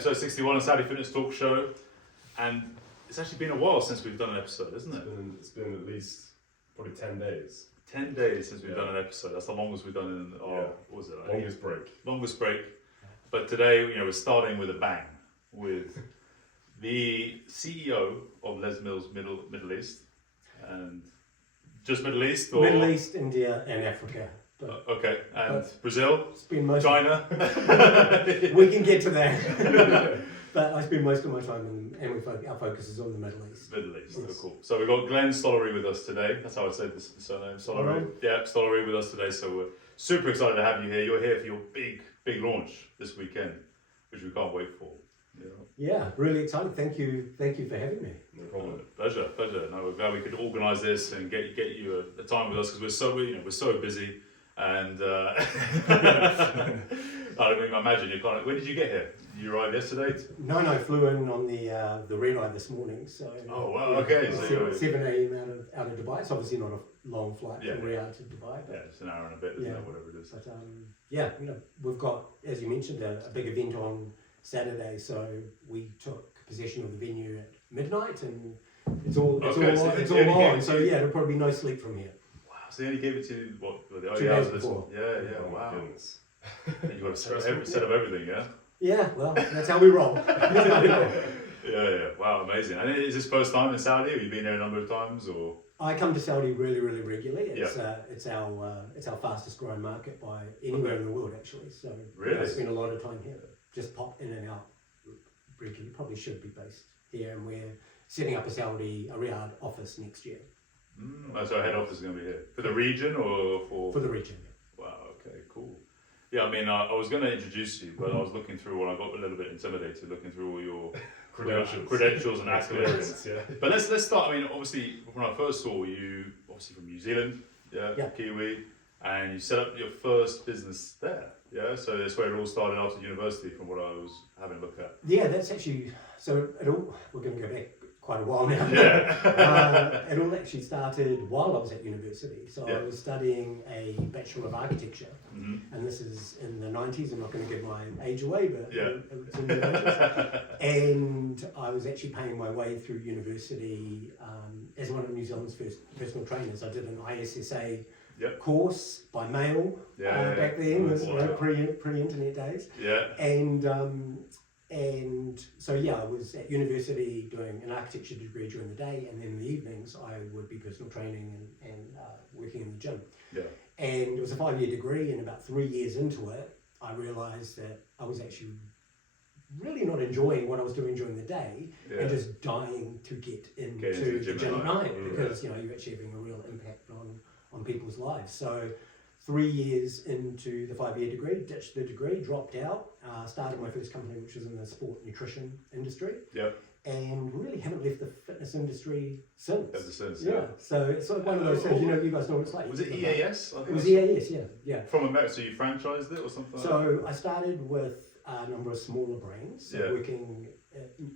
So 61 on Saudi Fitness Talk Show, and it's actually been a while since we've done an episode, isn't it? It's been at least probably 10 days. 10 days since we've done an episode. That's the longest we've done in what was it? Longest break. Longest break. But today, we're starting with a bang with the CEO of Les Mills Middle East, and just Middle East, or Middle East, India, and Africa. Okay, and Brazil, it's been most China. we can get to that. But I spend most of my time our focus is on the Middle East. Middle East, Yes. cool. So we've got Glen Stollery with us today. That's how I say the surname, Stollery. Yeah, Stollery with us today. So we're super excited to have you here. You're here for your big launch this weekend, which we can't wait for. Yeah, really excited. Thank you for having me. No problem. Pleasure. No, we're glad we could organise this and get you a time with us because we're so busy. And I don't even imagine you can't. When did you get here? You arrived yesterday? No, flew in on the red eye this morning. So oh wow, okay. So 7 a.m. out of Dubai. It's obviously not a long flight from Riyadh to Dubai. But it's an hour and a bit, isn't it? Whatever it is. But we've got, as you mentioned, a big event on Saturday. So we took possession of the venue at midnight, and it's all on. So it'll probably be no sleep from here. So they only gave it to you, the 2 days before. Yeah, wow. You got to set up everything, yeah? Yeah, well, that's how we roll. Yeah, wow, amazing. And is this first time in Saudi? Have you been there a number of times, or? I come to Saudi really regularly. It's our fastest growing market by anywhere in the world, actually. So I spend a lot of time here. Just pop in and out regularly. Probably should be based here, and we're setting up a Riyadh office next year. So head office is going to be here for the region, or for the region? Yeah. Wow. Okay. Cool. Yeah. I mean, I was going to introduce you, but I was looking through. Well, I got a little bit intimidated looking through all your credentials and accolades. But let's start. I mean, obviously, when I first saw you, obviously from New Zealand, Kiwi, and you set up your first business there. Yeah. So that's where it all started after university, from what I was having a look at. Yeah, that's actually we're going to go back quite a while now. Yeah. It all actually started while I was at university. So I was studying a Bachelor of Architecture, and this is in the 90s. I'm not going to give my age away, but it's in the 90s. And I was actually paying my way through university as one of New Zealand's first personal trainers. I did an ISSA course by mail back then, pre-internet days. And so I was at university doing an architecture degree during the day, and then in the evenings I would be personal training and working in the gym. Yeah. And it was a 5-year degree, and about 3 years into it, I realised that I was actually really not enjoying what I was doing during the day, and just dying to get into the gym at night because you're actually having a real impact on people's lives. So 3 years into the 5-year degree, ditched the degree, dropped out, started my first company, which was in the sport nutrition industry. Yep. And really haven't left the fitness industry since. Ever since, So it's sort of one of those things, you guys know what it's like. Was it EAS? It was EAS, yeah. From America, so you franchised it or something? So I started with a number of smaller brands, working.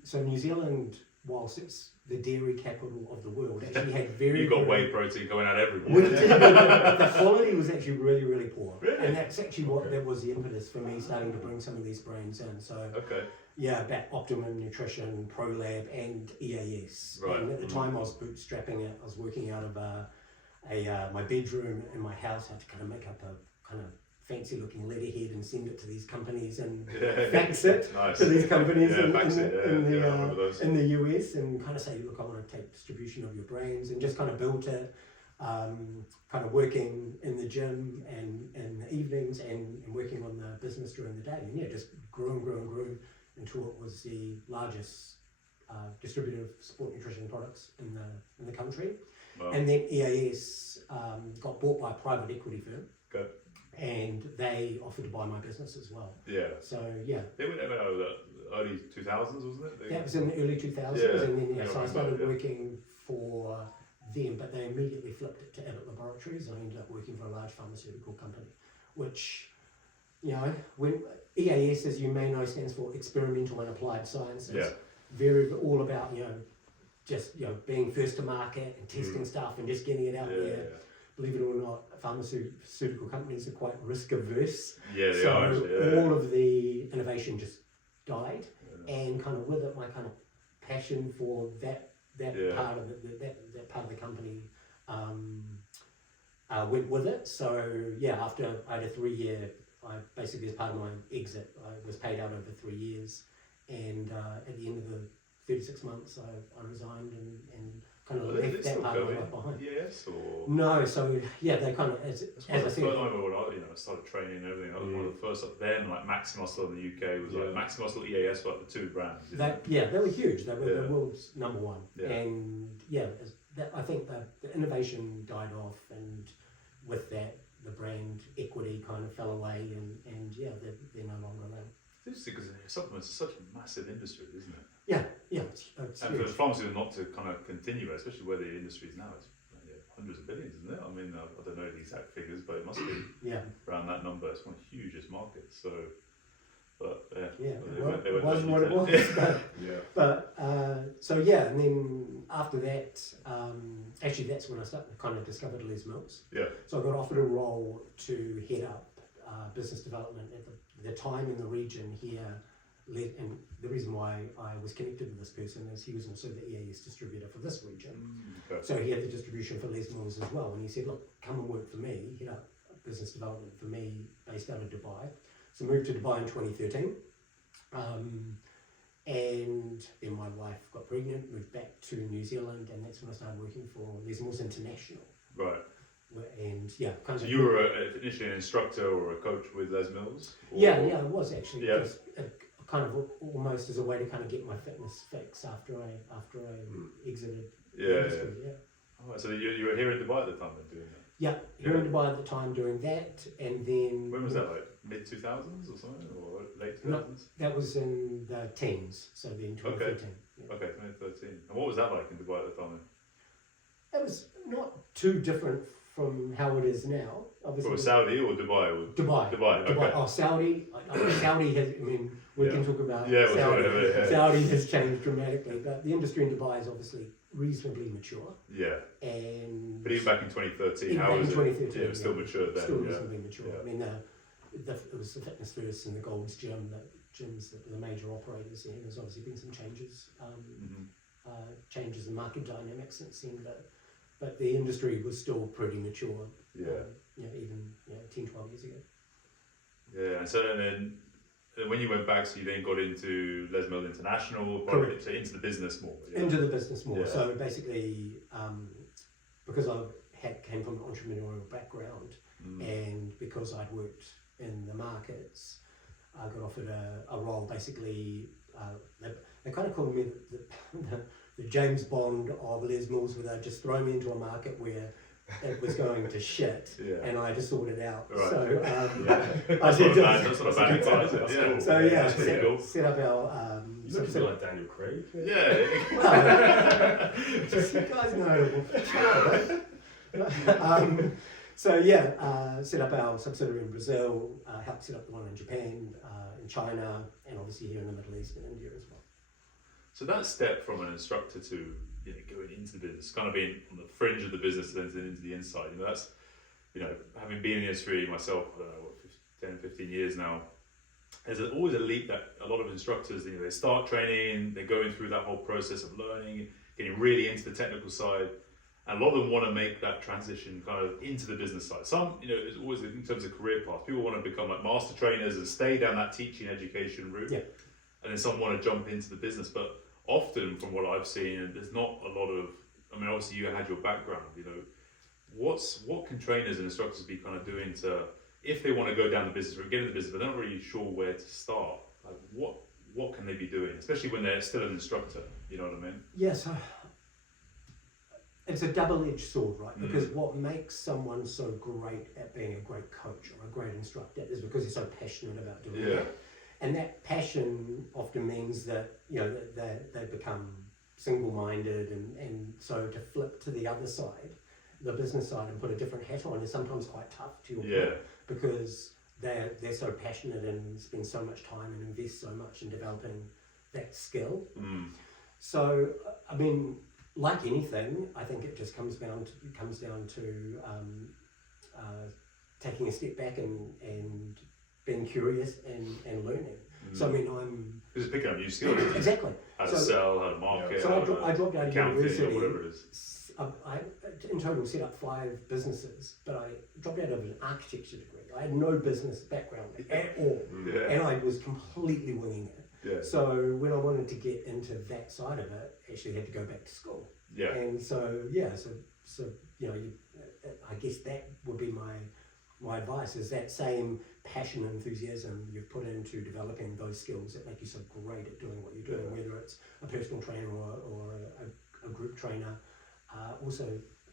So New Zealand, whilst it's the dairy capital of the world, actually had You've got whey protein going out everywhere. The quality was actually really poor. Really? And that's actually that was the impetus for me starting to bring some of these brands in. So about Optimum Nutrition, ProLab and EAS. Right. And at the time I was bootstrapping it. I was working out of my bedroom in my house. I had to kind of make up a kind of fancy looking letterhead and send it to these companies and fax it to these companies in the US and kind of say, look, I want to take distribution of your brands, and just kind of built it, kind of working in the gym and in the evenings and working on the business during the day, and just grew until it was the largest distributor of sport nutrition products in the country. Wow. And then EAS got bought by a private equity firm. Okay. And they offered to buy my business as well. Yeah. So They went over the early 2000s, wasn't it? That was in the early 2000s, and then so I started working for them, but they immediately flipped it to Abbott Laboratories. I ended up working for a large pharmaceutical company, which when EAS, as you may know, stands for Experimental and Applied Sciences. Yeah. Very all about just being first to market and testing stuff and just getting it out there. Believe it or not, pharmaceutical companies are quite risk averse. Yeah, they are. So all of the innovation just died, and kind of with it, my kind of passion for that part of it, that part of the company went with it. So after I had a 3-year, I basically as part of my exit, I was paid out over 3 years, and at the end of the 36 months, I resigned and kind of left that part of my life behind. Yes, or no, so they kind of as I said. I remember when I started training and everything. I was one of the first. Then like Maximus in the UK was like Maximus or EAS were like the two brands. They were huge. They were the world's number one, and I think the innovation died off, and with that, the brand equity kind of fell away, and they're no longer around. It's interesting because supplements is such a massive industry, isn't it? It's and huge. for the pharmaceutical not to kind of continue, especially where the industry is now, it's hundreds of billions, isn't it? I mean, I don't know the exact figures, but it must be around that number. It's one of the hugest markets. So, but it was what it was. And then after that, actually that's when I kind of discovered Les Mills. Yeah. So I got offered a role to head up business development at the time in the region here. And the reason why I was connected with this person is he was also the EAS distributor for this region. So he had the distribution for Les Mills as well. And he said, look, come and work for me, head up business development for me, based out of Dubai. So moved to Dubai in 2013. And then my wife got pregnant, moved back to New Zealand, and that's when I started working for Les Mills International. Right. And so you were initially an instructor or a coach with Les Mills? I was actually. Just kind of almost as a way to kind of get my fitness fix after I exited the industry. Oh, so you were here in Dubai at the time then doing that? Yeah, here in Dubai at the time doing that, and then... When was that, like mid-2000s or something, or late 2000s? No, that was in the teens, so then 2013. Okay, 2013. And what was that like in Dubai at the time? It was not too different from how it is now. Obviously, or Saudi or Dubai? Dubai. Okay. Oh, Saudi. Saudi has. I mean, we can talk about Saudi. Saudi has changed dramatically, but the industry in Dubai is obviously reasonably mature. Yeah. And but even back in 2013, how was it? It was still mature then. Still reasonably mature. I mean, it was the Fitness First and the Gold's Gym, gyms that were the major operators here. There's obviously been some changes, changes in market dynamics since then, but the industry was still pretty mature. Even 10, 12 years ago. Yeah, and so then when you went back, so you then got into Les Mills International, Correct. Into the business more. Into the business more. So basically, because I came from an entrepreneurial background, and because I'd worked in the markets, I got offered a role. Basically, they kind of called me the James Bond of Les Mills, where they'd just throw me into a market where it was going to shit, and I just sorted it out. Right. So I said, that's not a bad advice. Set up our. You look a bit like Daniel Craig. Yeah. You guys know. Set up our subsidiary in Brazil. Helped set up the one in Japan, in China, and obviously here in the Middle East and India as well. So that step from an instructor to going into the business, kind of being on the fringe of the business, then into the inside. That's having been in the industry myself, I don't know, 10, 15 years now. There's always a leap that a lot of instructors, they start training, they're going through that whole process of learning, getting really into the technical side, and a lot of them want to make that transition kind of into the business side. Some, it's always in terms of career path, people want to become like master trainers and stay down that teaching education route, and then some want to jump into the business, but often from what I've seen, there's not a lot of, obviously you had your background, what can trainers and instructors be kind of doing to, if they want to go down the business route, get into the business, but they're not really sure where to start, like what can they be doing, especially when they're still an instructor, you know what I mean? Yes, it's a double-edged sword, right? Because what makes someone so great at being a great coach or a great instructor is because they're so passionate about doing it. And that passion often means that they become single-minded, and so to flip to the other side, the business side, and put a different hat on is sometimes quite tough to your point, because they're so passionate and spend so much time and invest so much in developing that skill. So like anything, I think it just comes down to taking a step back and being curious and learning. So I mean, I'm just picking up new skills. Exactly. How to sell, how to market. So I dropped out of university. Or whatever it is. I in total set up 5 businesses, but I dropped out of an architecture degree. I had no business background at all, and I was completely winging it. Yeah. So when I wanted to get into that side of it, I actually had to go back to school. Yeah. And so you know, I guess that would be my advice, is that same passion and enthusiasm you've put into developing those skills that make you so great at doing what you're doing, whether it's a personal trainer or a group trainer. Also,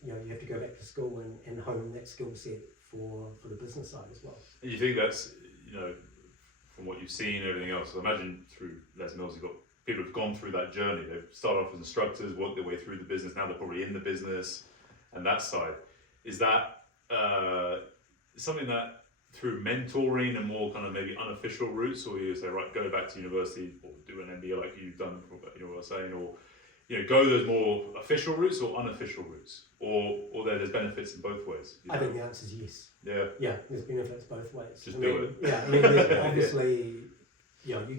you know, you have to go back to school and hone that skill set for the business side as well. And you think that's, you know, from what you've seen and everything else, so imagine through Les Mills, you've got people who've gone through that journey. They've started off as instructors, worked their way through the business, now they're probably in the business, and that side. Is that something that through mentoring and more kind of maybe unofficial routes, or you say, right, go back to university or do an MBA like you've done, you know what I'm saying, or you know, go those more official routes or unofficial routes, or there's benefits in both ways? I think the answer is yes. Yeah. Yeah, there's benefits both ways. Just do it. Yeah, I mean, there's obviously, you know, you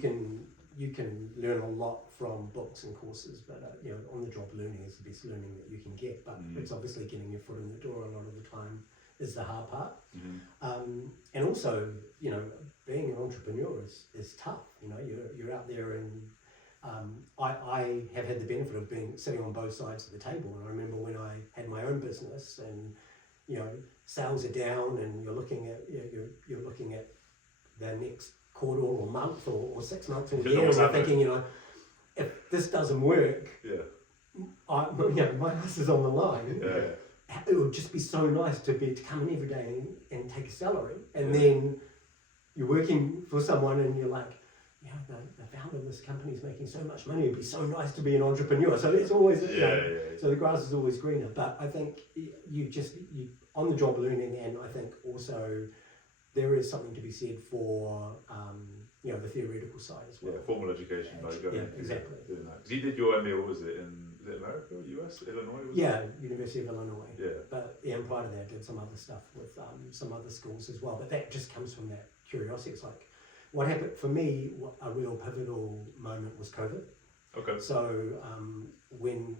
can learn a lot from books and courses, but you know, on the job learning is the best learning that you can get. But it's obviously getting your foot in the door a lot of the time is the hard part. And also, you know, being an entrepreneur is tough. You know, you're out there and I have had the benefit of sitting on both sides of the table. And I remember when I had my own business, and you know, sales are down, and you're looking at the next quarter or month or 6 months or a year, and you're thinking, you know, if this doesn't work, my house is on the line. It would just be so nice to come in every day and take a salary, and then you're working for someone and you're like, you know, the founder of this company is making so much money, it'd be so nice to be an entrepreneur. So it's always, so the grass is always greener. But I think you on the job learning, and I think also there is something to be said for, you know, the theoretical side as well. Yeah, formal education. Exactly. Doing that. Because you did your MBA, what was it, in America, US, Illinois? University of Illinois. Yeah. But and prior to that, I did some other stuff with some other schools as well. But that just comes from that curiosity. It's like, what happened for me, a real pivotal moment was COVID. Okay. So when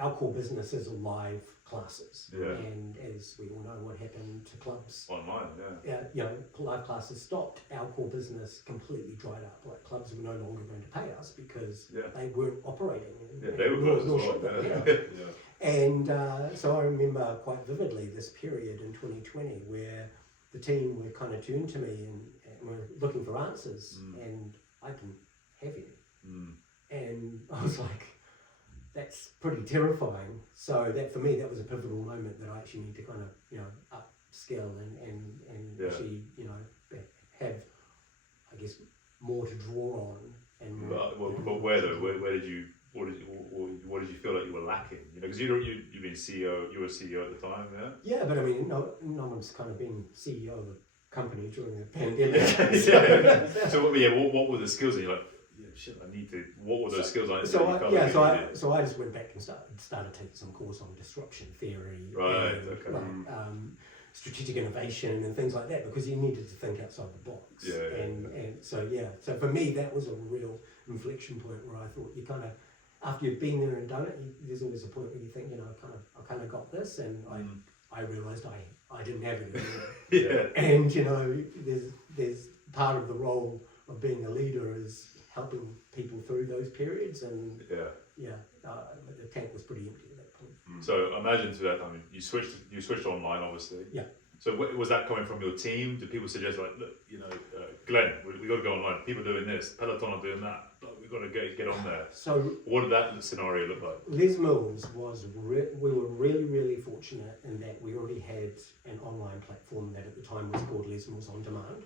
our core business is live classes, and as we all know, what happened to clubs online, you know, live classes stopped. Our core business completely dried up. Like, clubs were no longer going to pay us because they weren't operating. They were closed as well. And so I remember quite vividly this period in 2020 where the team were kind of turned to me and were looking for answers, and I didn't have any. And I was like, that's pretty terrifying. So that, for me, that was a pivotal moment that I actually need to kind of, you know, upskill and actually, you know, have, I guess, more to draw on. And but where though? Where did you? What did you feel like you were lacking? You know, because you've been CEO. You were CEO at the time, Yeah, but I mean, no one's kind of been CEO of a company during the pandemic. So what were the skills that you're like? I need to. What were those skills? So I just went back and started taking some course on disruption theory, and strategic innovation and things like that, because you needed to think outside the box. So for me, that was a real inflection point where I thought, you kind of, after you've been there and done it, there's always a point where you think, you know, I kind of got this, and I realised I didn't have it. And you know, there's part of the role of being a leader is helping people through those periods, and the tank was pretty empty at that point. So imagine to that time you switched online, obviously. Yeah. So was that coming from your team? Did people suggest, like, look, you know, Glen, we got to go online. People doing this, Peloton are doing that, but we got to get on there. So what did that scenario look like? Les Mills was we were really fortunate in that we already had an online platform that at the time was called Les Mills On Demand,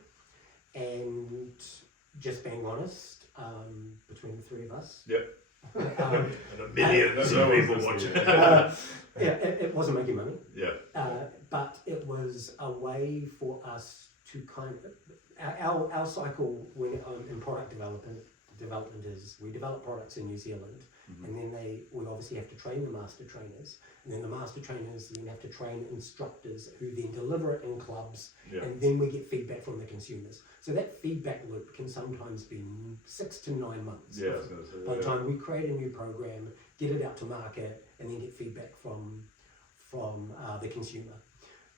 and just being honest, between the three of us. And millions of people watching. It wasn't making money. But it was a way for us to kind of, our cycle when in product development development is we develop products in New Zealand, and then we obviously have to train the master trainers, and then the master trainers then have to train instructors who then deliver it in clubs, and then we get feedback from the consumers. So that feedback loop can sometimes be 6 to 9 months. Yeah, I was gonna say, by the time we create a new program, get it out to market, and then get feedback from the consumer.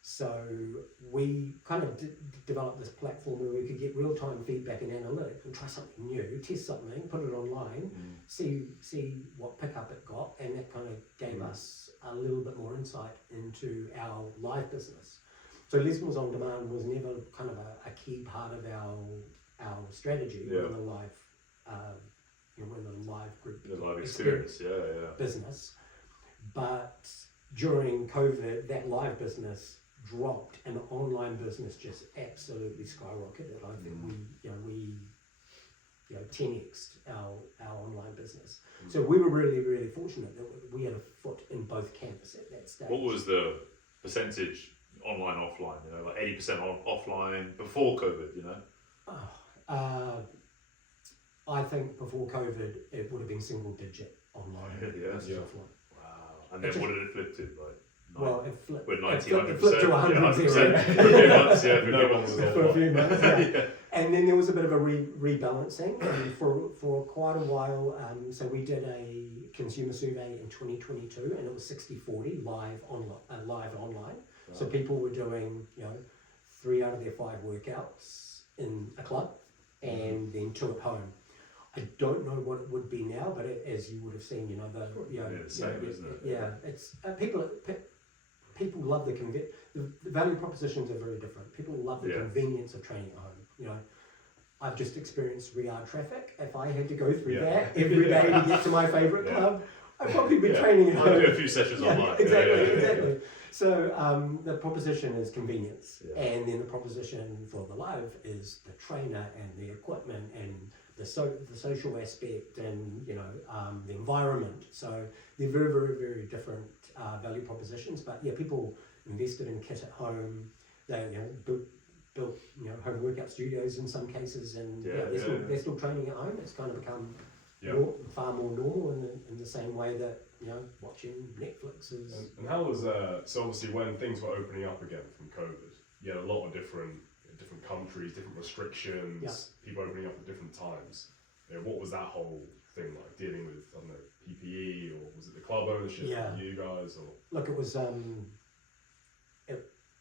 So we kind of developed this platform where we could get real-time feedback and analytics and try something new, test something, put it online, see what pickup it got, and that kind of gave us a little bit more insight into our live business. So Les Mills On Demand was never kind of a key part of our strategy in the live, when the live group, the live experience, business. But during COVID, that live business dropped and the online business just absolutely skyrocketed. I think we 10x'd our online business. So we were really, really fortunate that we had a foot in both camps at that stage. What was the percentage online, offline? Like 80% offline before COVID, I think before COVID it would have been single digit online versus offline. Wow. And then what did it flip to? Well, it flipped. With 90, it flipped to 100%. For a few months, And then there was a bit of a rebalancing, and for quite a while. So we did a consumer survey in 2022, and it was 60-40 live online. Wow. So people were doing 3 out of their 5 workouts in a club, and then 2 at home. I don't know what it would be now, but as you would have seen, the same, isn't it? Yeah, it's people love the value propositions are very different. People love the convenience of training at home. I've just experienced Riyadh traffic. If I had to go through that every day to get to my favourite club, I'd probably be training at home. I'd do a few sessions online. Exactly. So the proposition is convenience, and then the proposition for the live is the trainer and the equipment and the social aspect and the environment. So they're very, very, very different value propositions. But people invested in kit at home. They built home workout studios in some cases, and they're still training at home. It's kind of become far more normal in the same way that watching Netflix is. And how was so obviously when things were opening up again from COVID, you had a lot of different countries, different restrictions, people opening up at different times. What was that whole thing like, dealing with, I don't know, PPE, or was it the club ownership for you guys? Or look, it was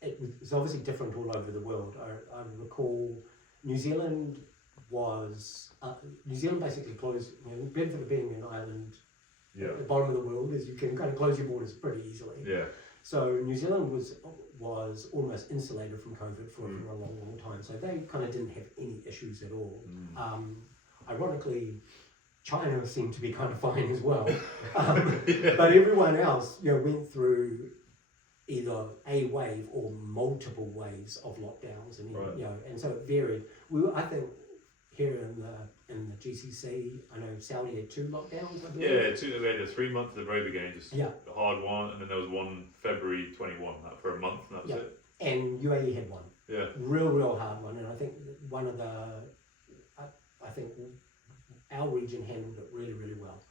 it's obviously different all over the world. I recall New Zealand basically closed. Bedford being an island at the bottom of the world, is you can kind of close your borders pretty easily. So New Zealand was almost insulated from COVID for a long time. So they kind of didn't have any issues at all. Ironically, China seemed to be kind of fine as well. But everyone else, went through either a wave or multiple waves of lockdowns, and and so it varied. I think here in the GCC, I know Saudi had 2 lockdowns. I believe. Yeah, they had a 3-month at the very beginning, just a hard one, and then there was one February 21 for a month, and that was it. And UAE had one. Real hard one, and I think I think our region handled it really, really well.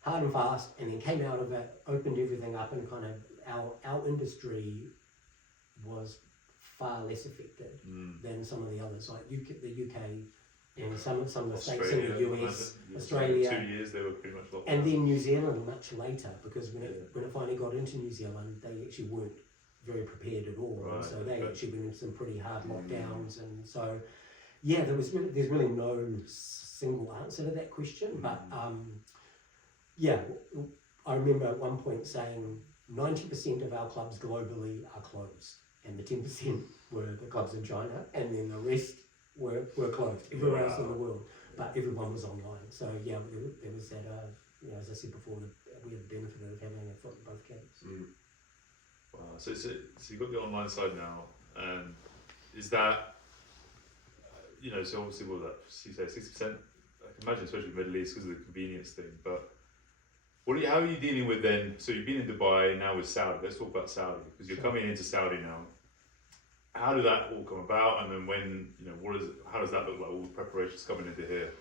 Hard and fast, and then came out of it, opened everything up, and kind of our industry was far less affected than some of the others, like the UK and some of the states in the US, Australia. 2 years they were pretty much locked and down. then New Zealand much later, because when it finally got into New Zealand, they actually weren't very prepared at all, and so they actually went into some pretty hard lockdowns, and so there's really no single answer to that question, but I remember at one point saying 90% of our clubs globally are closed, and the 10% were the clubs in China, and then the rest were closed everywhere else in the world, but everyone was online. So there was that, as I said before, we had the benefit of having a foot in both camps. Wow. So you've got the online side now, and is that, so obviously what was that, you say 60%? I can imagine, especially Middle East, because of the convenience thing, but how are you dealing with then? So you've been in Dubai, now with Saudi. Let's talk about Saudi, because you're coming into Saudi now. How did that all come about? And then how does that look like, all the preparations coming into here?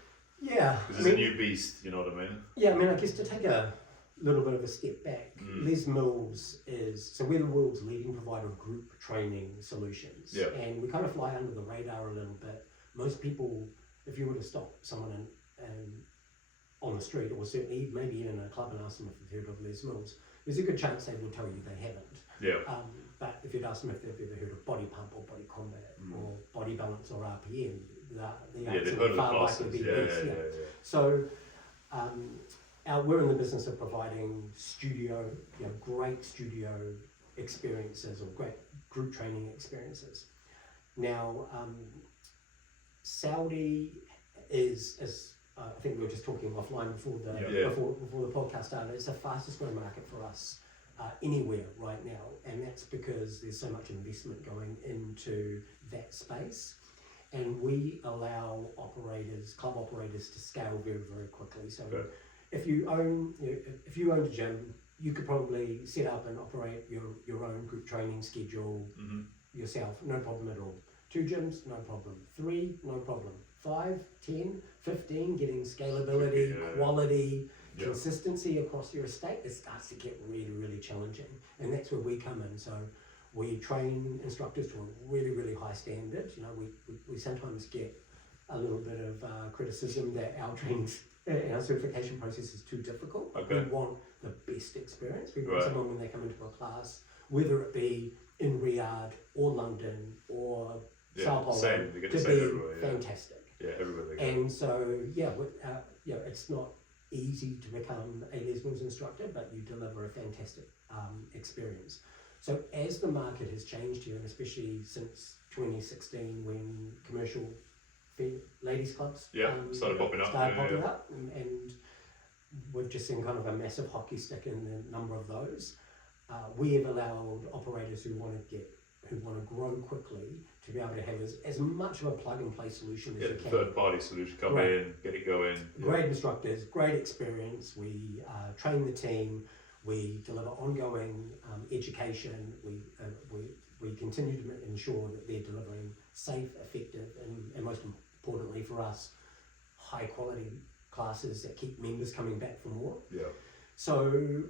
Yeah. Because it's a new beast, you know what I mean? Yeah, I mean, I guess to take a little bit of a step back, Les Mills we're the world's leading provider of group training solutions. Yeah. And we kind of fly under the radar a little bit. Most people, if you were to stop someone on the street, or certainly maybe even in a club, and ask them if they've heard of Les Mills, there's a good chance they will tell you they haven't. Yeah. But if you'd ask them if they've ever heard of body pump or body combat or body balance or RPM, the answer would far likely be yes. Yeah. So we're in the business of providing great studio experiences or great group training experiences. Now, Saudi is I think we were just talking offline before the podcast started. It's the fastest growing market for us anywhere right now, and that's because there's so much investment going into that space, and we allow club operators to scale very, very quickly. So if you owned a gym, you could probably set up and operate your own group training schedule yourself, no problem at all. 2 gyms, no problem. 3, no problem. 5, 10, 15, getting scalability, quality, consistency across your estate, it starts to get really, really challenging. And that's where we come in. So we train instructors to a really, really high standard. You know, we sometimes get a little bit of criticism that our certification process is too difficult. Okay. We want the best experience. We want someone when they come into a class, whether it be in Riyadh or London or Sao Paulo, to be fantastic. Yeah, everywhere they go. And so, it's not easy to become a Les Mills instructor, but you deliver a fantastic experience. So as the market has changed here, and especially since 2016 when commercial ladies clubs started popping up, and we've just seen kind of a massive hockey stick in the number of those. We have allowed operators who want to grow quickly to be able to have as much of a plug-and-play solution as you can. Third-party solution, come in, get it going. Great instructors, great experience. We train the team. We deliver ongoing education. We continue to ensure that they're delivering safe, effective, and most importantly for us, high-quality classes that keep members coming back for more. Yeah. So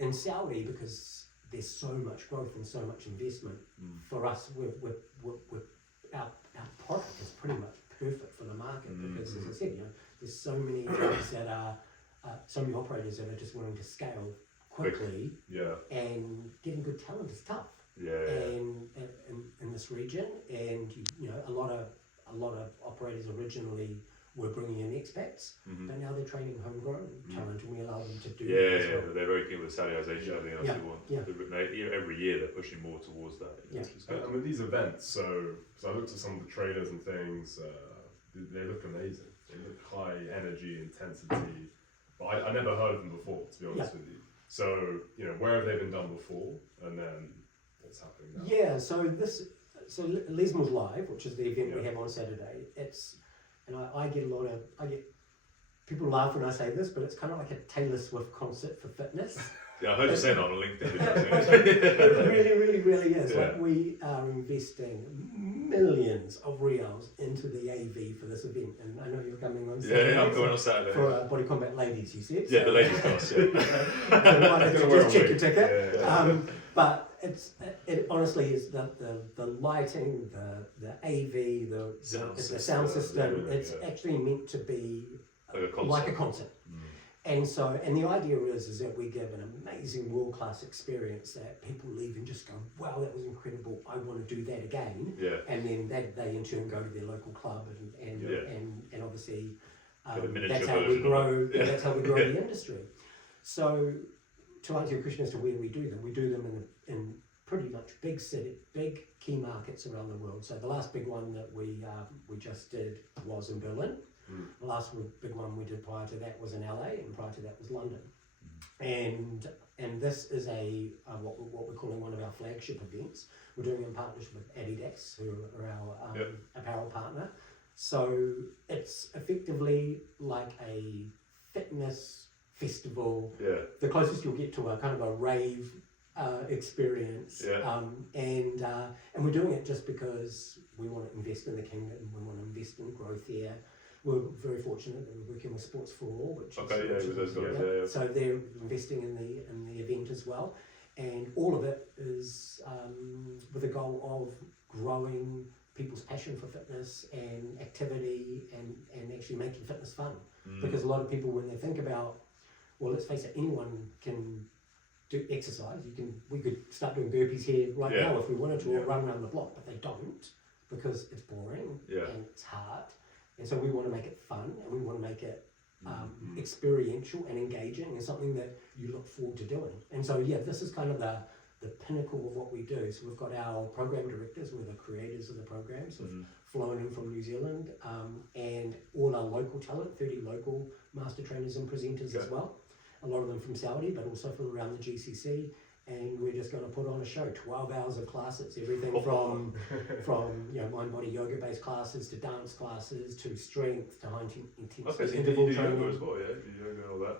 in Saudi, because there's so much growth and so much investment, for us, our product is pretty much perfect for the market because, as I said, there's so many jobs that are, so many operators that are just wanting to scale quickly, and getting good talent is tough. And in this region, and a lot of operators originally were bringing in expats, but now they're training homegrown talent, and we allow them to do that as well. They're very keen with Saudization. I think that's every year they're pushing more towards that. And with these events, so I looked at some of the trailers and things. They look amazing. They look high energy, intensity. But I never heard of them before, to be honest with you. So where have they been done before, and then what's happening now? Yeah. So Les Mills Live, which is the event we have on Saturday. And I get people laugh when I say this, but it's kind of like a Taylor Swift concert for fitness. Yeah, I heard you say that on LinkedIn. It really is. Yeah. Like, we are investing millions of reals into the AV for this event, and I know you're coming on Saturday. Yeah, I'm going on Saturday. For Body Combat Ladies, you said? Yeah, the ladies class, just check your ticket. Yeah. But it honestly is the lighting, the AV, the sound system. It's actually meant to be like a concert. And the idea is that we give an amazing world-class experience that people leave and just go, wow, that was incredible, I want to do that again. And then they in turn go to their local club and obviously that's how we grow. That's how we grow the industry. So to answer your question as to where we do them in pretty much big key markets around the world. So the last big one that we just did was in Berlin. The last big one we did prior to that was in LA, and prior to that was London. And this is what we're calling one of our flagship events. We're doing it in partnership with Adidas, who are our apparel partner. So it's effectively like a fitness festival. The closest you'll get to a kind of a rave experience. And we're doing it just because we want to invest in the kingdom. We want to invest in growth here. we're very fortunate that we're working with Sports for All, which is with those guys, so they're investing in the event as well, and all of it is with the goal of growing people's passion for fitness and activity and actually making fitness fun. Because a lot of people, when they think about, well, let's face it, anyone can do exercise. We could start doing burpees here right now if we wanted to, or run around the block, but they don't, because it's boring and it's hard. And so we want to make it fun, and we want to make it experiential and engaging, and something that you look forward to doing. And so this is kind of the pinnacle of what we do. So we've got our program directors, we're the creators of the programs, who've flown in from New Zealand, and all our local talent, 30 local master trainers and presenters as well. A lot of them from Saudi, but also from around the GCC. And we're just going to put on a show, 12 hours of classes, everything from mind body yoga based classes to dance classes to strength to high intensity interval training. Yoga as well, yoga and all that.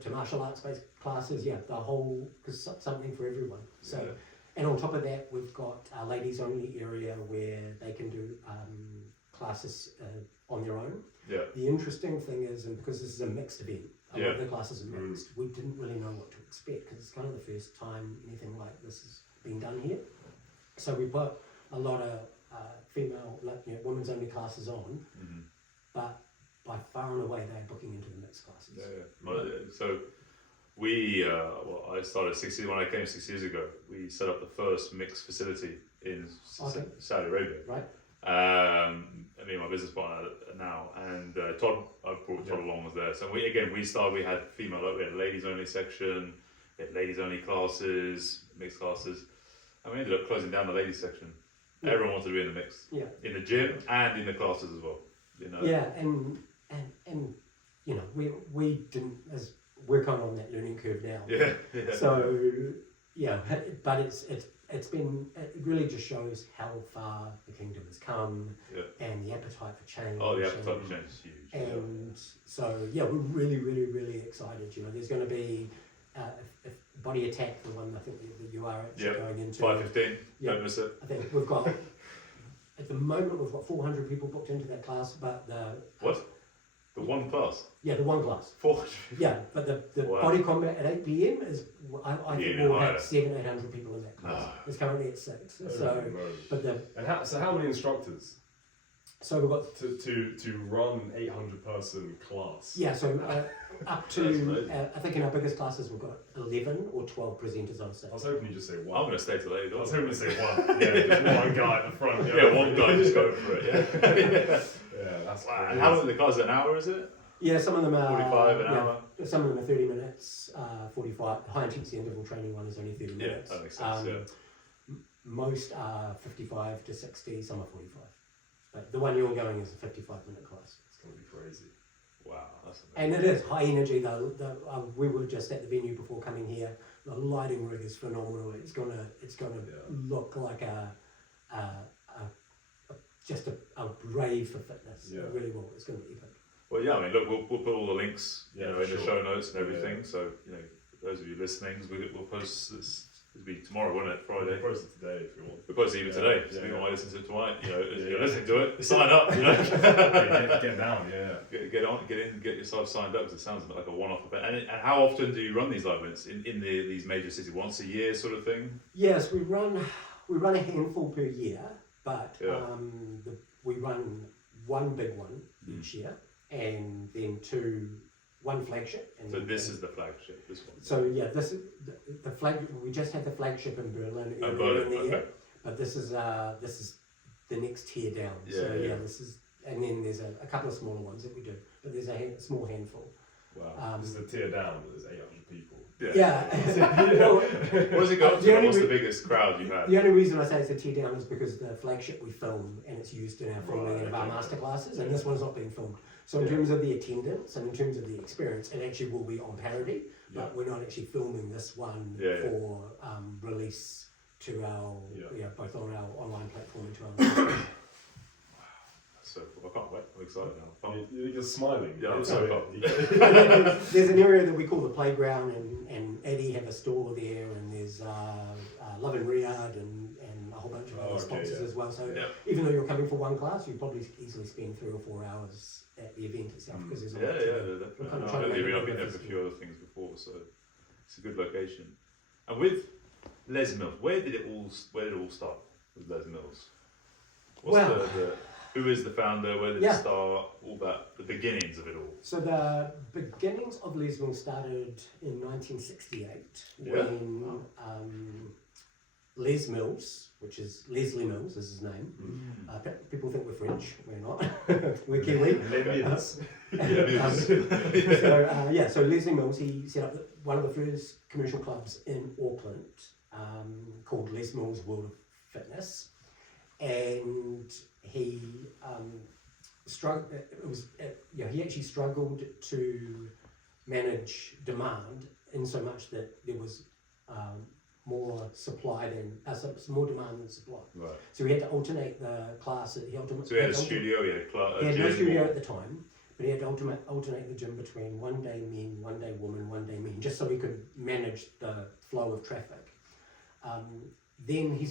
To martial arts based classes, the whole, because something for everyone. So, and on top of that, we've got a ladies only area where they can do classes on their own. The interesting thing is, and because this is a mixed event, a lot of the classes are mixed, we didn't really know what to expect, because it's kind of the first time anything like this has been done here. So we put a lot of female, women's only classes on, but by far and away they're booking into the mixed classes. So we, I started when I came 6 years ago. We set up the first mixed facility in Saudi Arabia. Right. Me and my business partner now, and Todd, I brought Todd along, was there. So we had we had a ladies only section, we had ladies only classes, mixed classes, and we ended up closing down the ladies section. Everyone wanted to be in the mix, in the gym and in the classes as well. And we didn't, as we're kind of on that learning curve now. So but it really just shows how far the kingdom has come, and the appetite for change. The appetite for change is huge. And so we're really, really, really excited. There's going to be if Body Attack, the one I think that you are actually going into. 5:15. Don't miss it. I think we've got at the moment we've got 400 people booked into that class, but the one class? Yeah, the one class. 400? Yeah, but the body combat at 8 p.m. is, I think we'll have 700-800 people in that class. It's currently at 6. How many instructors? So we've got... To run 800-person class? Yeah, so up to, I think in our biggest classes we've got 11 or 12 presenters on stage. I was hoping you'd just say one. I'm going to stay till 8. I was hoping to say one. Just one guy at the front. One guy just going for it, that's wow. And how long the class? An hour, is it? Yeah, some of them are 45 an hour. Some of them are 30 minutes, 45. High intensity interval training one is only 30 minutes. Yeah, that makes sense. Most are 55 to 60, some are 45. But the one you're going is a 55-minute class. It's going to be crazy. Wow, that's amazing. And it is high energy though. We were just at the venue before coming here. The lighting rig is phenomenal. It's gonna look like just a rave for fitness. It really will. It's going to be epic. Well, look, we'll put all the links, in the show notes and everything. So, those of you listening, we'll post this. It'll be tomorrow, won't it? Friday. We'll post it today if you want. We'll post it even today. So you might listen to it tonight. If you're listening to it, sign up. Get down. Get on, get in, get yourself signed up. Because it sounds like a one-off event. And how often do you run these live events in these major cities? Once a year, sort of thing? Yes, we run a handful per year, but we run one big one each year, and then one flagship. And so this is the flagship, this one. So this is the flag. We just had the flagship in Berlin earlier in the year, but this is the next tier down. This is, and then there's a couple of smaller ones that we do, but there's a small handful. Wow, this is the tier down, but there's 800 people. What does it go up to? What's the biggest crowd you've had? The only reason I say it's a tier down is because the flagship we film and it's used in our filming of our master classes, and this one's not being filmed. So in terms of the attendance and in terms of the experience, it actually will be on parity, but we're not actually filming this one for release to our both on our online platform and to our. So cool. I can't wait. I'm excited now. You're smiling. Yeah, I'm so pumped. There's an area that we call the playground, and Eddie have a store there, and there's Love and Riyadh and a whole bunch of other sponsors as well. So even though you're coming for one class, you probably easily spend 3 or 4 hours at the event itself because there's a lot definitely. I've been there for a few other things before, so it's a good location. And with Les Mills, where did it all start with Les Mills? Who is the founder? Where did it start? All that, the beginnings of it all. So the beginnings of Les Mills started in 1968 when Les Mills, which is Leslie Mills, is his name. People think we're French. We're not. We're Kiwi. So Leslie Mills, he set up one of the first commercial clubs in Auckland called Les Mills World of Fitness, and he struggled. He actually struggled to manage demand in so much that there was more supply than more demand than supply. Right. So he had to alternate the classes. So he had a studio. He had a club. He had no studio at the time, but he had to alternate the gym between one day men, one day women, one day men, just so he could manage the flow of traffic. Then he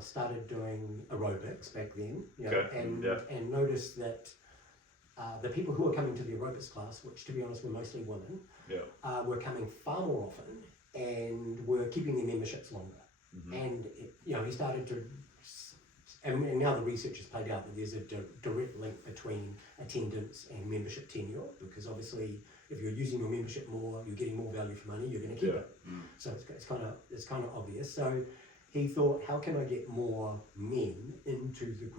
started doing aerobics back then, and noticed that the people who were coming to the aerobics class, which to be honest were mostly women, were coming far more often and were keeping their memberships longer. And he started to, and now the research has played out that there's a direct link between attendance and membership tenure, because obviously if you're using your membership more, you're getting more value for money, you're going to keep it. So it's kind of obvious. So he thought, how can I get more men into the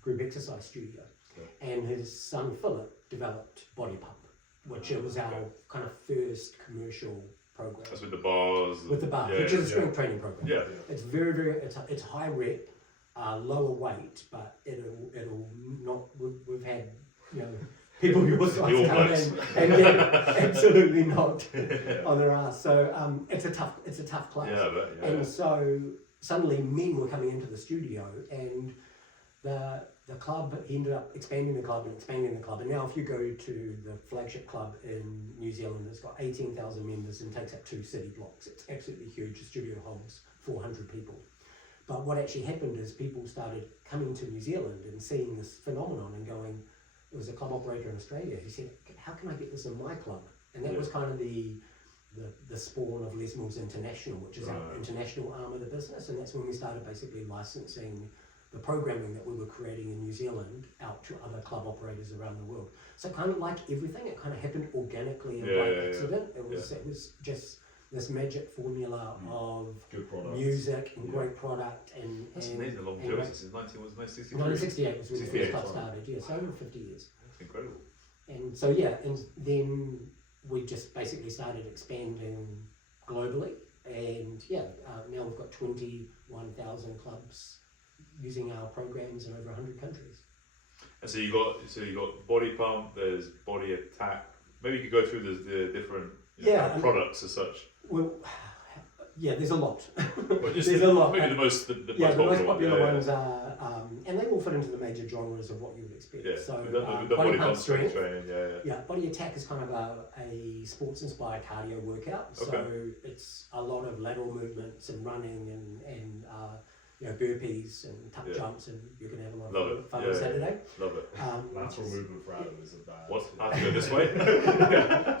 group exercise studio? And his son Philip developed Body Pump, which was our kind of first commercial program. That's with the bars. With the bars, which is a strength training program. It's very it's high rep, lower weight, but it'll not. We've had people your size come in and get absolutely knocked on their ass. So it's a tough class. And so suddenly men were coming into the studio, and the club, he ended up expanding the club, and now if you go to the flagship club in New Zealand, it's got 18,000 members and takes up 2 city blocks. It's absolutely huge. The studio holds 400 people. But what actually happened is people started coming to New Zealand and seeing this phenomenon and going, there was a club operator in Australia who said, how can I get this in my club? And that was kind of the spawn of Les Mills International, which is our international arm of the business, and that's when we started basically licensing the programming that we were creating in New Zealand out to other club operators around the world. So kind of like everything, it kind of happened organically and by accident. It was just this magic formula of music and great product and that's amazing. The longevity since 1968 was when the first club started. So over 50 years. That's incredible. And so and then we just basically started expanding globally, and now we've got 21,000 clubs using our programs in over 100 countries. And so you got Body Pump, there's Body Attack. Maybe you could go through the different products as such. Well, there's a lot. There's a lot. Maybe the most popular ones are, and they all fit into the major genres of what you would expect. So the Body Pump strength training, Body Attack is kind of a sports-inspired cardio workout. So it's a lot of lateral movements and running and burpees and tuck jumps, and you're going to have a lot of fun on Saturday. Love it. Lateral movement for Adam is a bad. What? I have to go this way?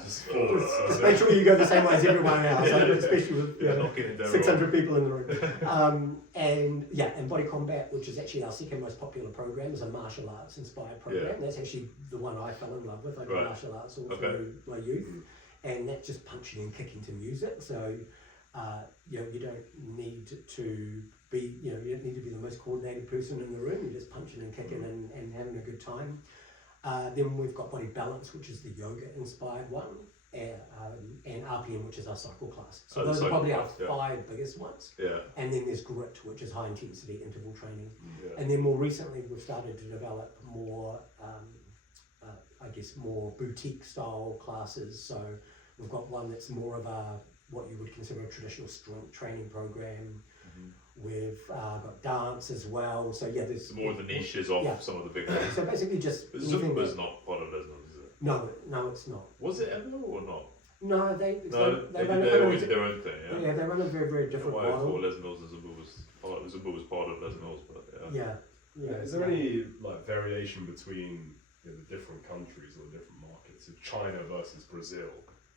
Just forward. Just make sure you go the same way as everyone else, especially with 600 people in the room. And Body Combat, which is actually our second most popular program, is a martial arts inspired program. That's actually the one I fell in love with. I did martial arts all through my youth, and that's just punching and kicking to music. So you don't need to be, you don't need to be the most coordinated person in the room. You're just punching and kicking and having a good time. Then we've got Body Balance, which is the yoga inspired one, and RPM, which is our cycle class. So those are probably our 5 biggest ones. And then there's Grit, which is high intensity interval training. And then more recently we've started to develop more, more boutique style classes. So we've got one that's more of what you would consider a traditional strength training program. We've got dance as well. So yeah, there's more of the niches of some of the big ones. So basically, just Zumba's not part of Lesnos, is it? No, it's not. Was it ever or not? No, they always did their own thing. Yeah, they run a very, very different model. I thought model. Lesnos and Zumba was part of Lesnos, but yeah. Is there any like variation between the different countries or the different markets? So China versus Brazil.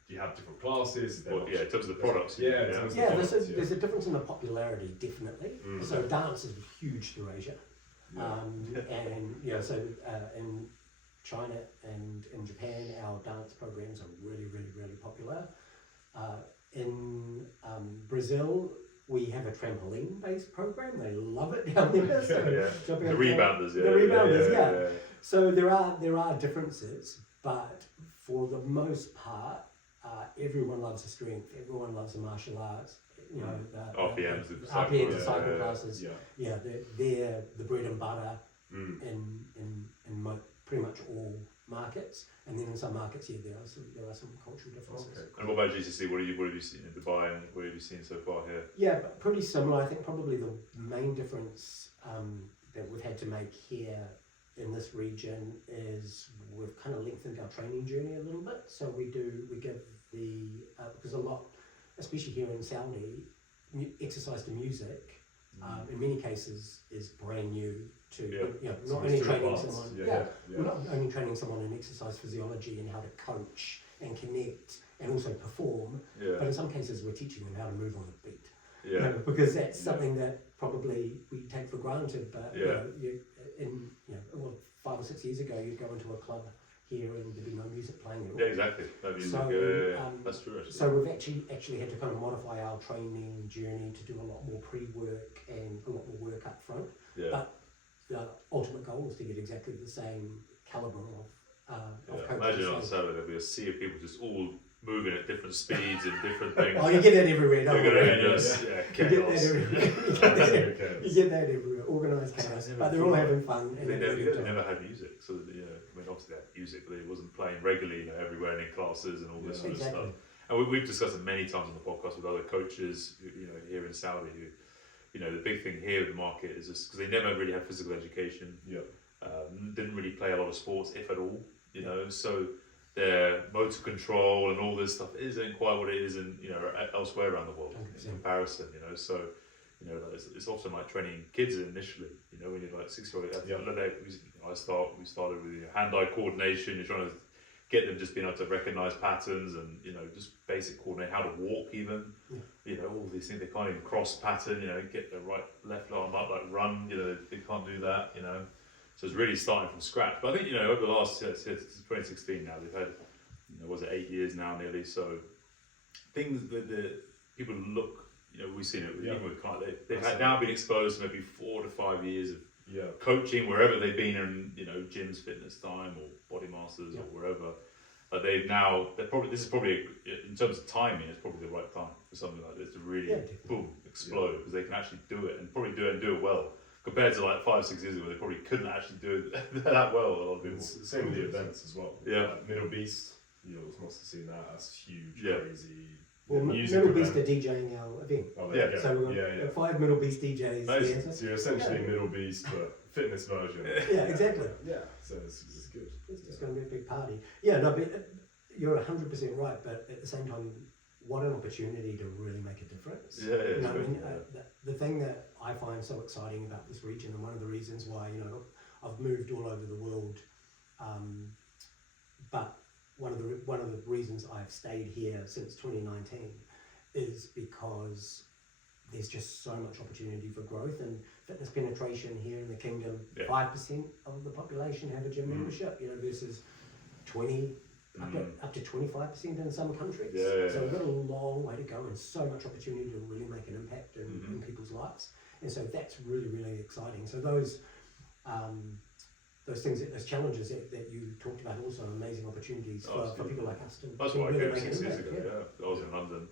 Do you have different classes? In terms of the products. There's a difference in the popularity, definitely. So dance is huge through Asia, and so in China and in Japan, our dance programs are really, really, really popular. In Brazil, we have a trampoline-based program. They love it down there. So the rebounders, The rebounders, So there are differences, but for the most part, everyone loves the strength. Everyone loves the martial arts. You know, RPMs, the cycle classes. They're the bread and butter in pretty much all markets, and then in some markets, there are some cultural differences. Okay. And what about GCC? What have you seen in Dubai, and what have you seen so far here? Yeah, but pretty similar. I think probably the main difference that we've had to make here in this region is we've kind of lengthened our training journey a little bit. So we give because a lot, especially here in Saudi, exercise to music. In many cases is brand new to not only training someone we're not only training someone in exercise physiology and how to coach and connect and also perform, but in some cases we're teaching them how to move on the beat, because that's something that probably we take for granted, but 5 or 6 years ago you'd go into a club here and there'd be no music playing at all. Yeah, exactly. No music. So, that's true. Actually. So we've actually had to kind of modify our training journey to do a lot more pre-work and a lot more work up front. Yeah. But the ultimate goal is to get exactly the same caliber of coaches. Imagine on Saturday there'll be a sea of people just all moving at different speeds and different things. Oh, you get that everywhere, don't you? Chaos. You get that everywhere. Organised chaos. But they're all having fun. They never had music, so obviously they had music, but it wasn't playing regularly, everywhere in classes and all this sort of stuff. And we've discussed it many times on the podcast with other coaches, here in Saudi, who, the big thing here in the market is just because they never really had physical education. Didn't really play a lot of sports, if at all. So their motor control and all this stuff isn't quite what it is in elsewhere around the world 100%. In comparison. So it's often like training kids initially. When you're like 6-year-old, we started with hand-eye coordination. You're trying to get them just being able to recognise patterns and just basic coordinate, how to walk even. All these things they can't even cross pattern. Get the left arm up, like run. They can't do that. So it's really starting from scratch. But I think over the last since 2016 now, they've had 8 years now nearly. So things that the people look. We've seen it even with clients. They've had now been exposed to maybe 4 to 5 years of coaching wherever they've been in, gyms, fitness time, or Body Masters, or wherever. But this is probably in terms of timing, it's probably the right time for something like this to really boom explode, because they can actually do it and probably do it well. Compared to like 5-6 years ago, they probably couldn't actually do it that well. A lot of people. Same with the events as well. Yeah, Middle Beast. You must have seen that. That's huge, crazy. Well, Middle Beast are DJing our event. Oh, So we've got 5 Middle Beast DJs. Nice. There. So you're essentially Middle Beast, but fitness version. Yeah, exactly. So it's good. It's going to be a big party. Yeah, no, but you're 100% right. But at the same time, what an opportunity to really make a difference. The thing that I find so exciting about this region, and one of the reasons why I've moved all over the world, but one of the reasons I've stayed here since 2019 is because there's just so much opportunity for growth and fitness penetration here in the kingdom. 5% of the population have a gym membership, versus 20. Up to 25% in some countries. So we've got a long way to go and so much opportunity to really make an impact in people's lives. And so that's really, really exciting. So those things, those challenges that you talked about, also amazing opportunities for people like us to That's why I came 6 years ago. I was in London.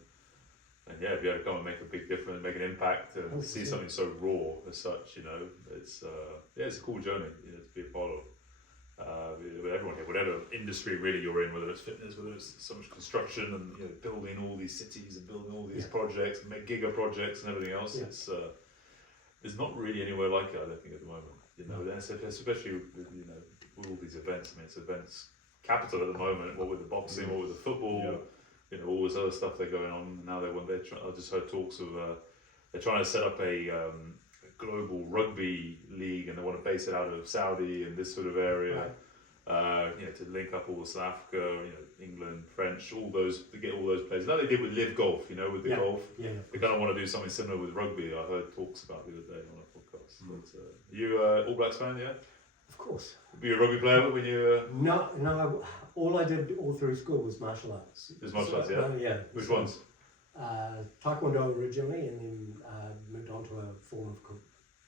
And if you had to come and make a big difference, make an impact, and see something so raw as such, it's a cool journey to be a part of. With everyone here, whatever industry really you're in, whether it's fitness, whether it's so much construction and building all these cities and building all these projects and make giga projects and everything else, there's not really anywhere like it, I don't think, at the moment. You know, especially with, you know, with all these events. I mean, it's events capital at the moment. What with the boxing, what with the football, you know, all this other stuff they're going on. Now I just heard talks of they're trying to set up a global rugby league, and they want to base it out of Saudi and this sort of area. Right. You know, to link up all South Africa, you know, England, French, all those, to get all those players. Now they did with Live Golf, you know, with the golf. Yeah. They kind of want to do something similar with rugby. I heard talks about the other day on a podcast. But, you All Blacks fan, yeah? Of course. Were you a rugby player when you? No. All I did all through school was martial arts. Just martial arts, yeah. Yeah. Which ones? Taekwondo originally, and then moved on to a form of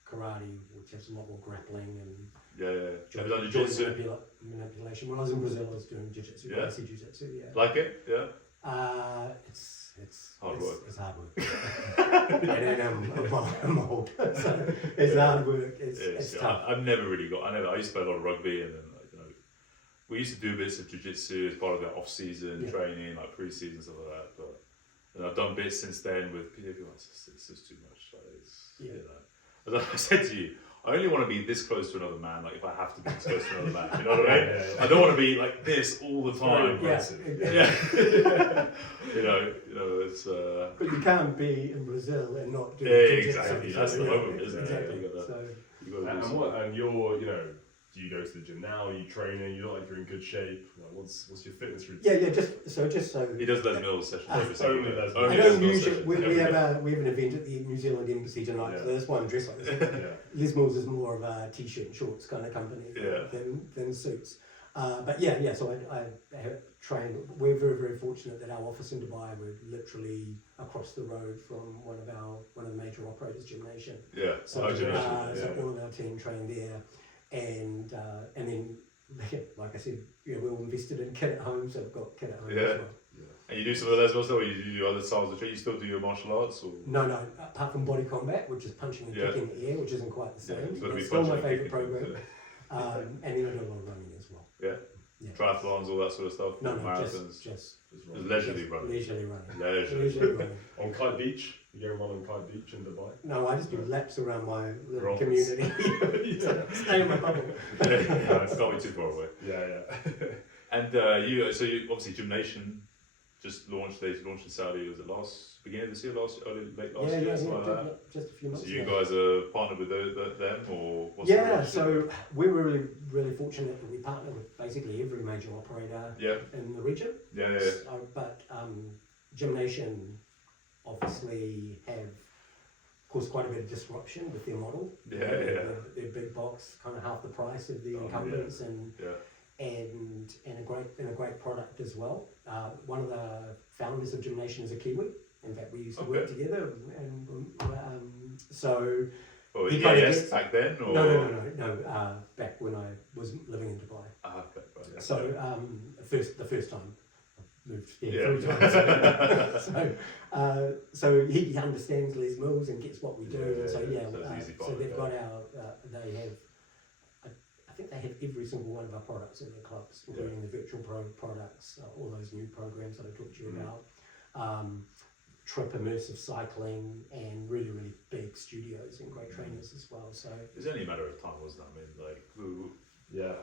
karate, which has a lot more grappling and Have you done jiu-jitsu? manipulation. When I was in Brazil, I was doing jiu-jitsu, basic jiu-jitsu. Yeah. Like it? Yeah. It's hard work. It's hard work. And I'm old, so it's hard work. It's tough. I've never really got. I used to play a lot of rugby, and then you know, we used to do bits of jiu-jitsu as part of the off-season training, like pre-season stuff like that. But and I've done bits since then with people. It's just too much. Like, you know, as I said to you, I only want to be this close to another man, like if I have to be this close to another man, you know what I mean? I don't want to be like this all the time. You know, it's. But you can't be in Brazil and not do exactly. That's the moment, isn't it? Exactly. You got And you're, you know, do you go to the gym now? Are you training? You look like you're in good shape. Like, what's your fitness routine? Yeah. Just so he does Les Mills sessions every only single Les day. Mills. I don't usually. We have an event at the New Zealand Embassy tonight, so that's why I'm dressed like this. Les Mills is more of a t-shirt and shorts kind of company than suits. But so I have trained. We're very, very fortunate that our office in Dubai, we're literally across the road from one of the major operators, Gymnation. Yeah. So all of our team train there, and then like I said, we're all invested in kit at home, so we've got kit at home as well. And you do some of the Les Mills, or you do other styles of training? You still do your martial arts? Or? No. Apart from body combat, which is punching and kicking in the air, which isn't quite the same. It's still my favourite program. And then I do a lot of running as well. Yeah. Triathlons, all that sort of stuff. No, marathons. Just leisurely running. Leisurely running. Leisurely running. On Kite Beach? You go run on Kite Beach in Dubai? No, I just do laps around my little community. Stay in my bubble. It's not too far away. Yeah. And you obviously Gymnation just launched. They launched in Saudi. Was it beginning of this year? Late last year? Something like that. Just a few months. So you ago. guys are partnered with them, or what's so we're really, really fortunate that we partner with basically every major operator in the region. But Gymnation obviously have caused quite a bit of disruption with their model. Their big box, kind of half the price of the incumbents, and a great product as well. One of the founders of Gymnation is a Kiwi. In fact, we used to work together, and so. Oh, yes, back then, or No. Back when I was living in Dubai. Right. So the first time. Moved 3 times. So he understands Les Mills and gets what we do. So they've got they have. I think they have every single one of our products in their clubs, including the virtual products, all those new programs that I talked to you about. Trip immersive cycling, and really, really big studios and great trainers as well. So it's only a matter of time, wasn't it? I mean,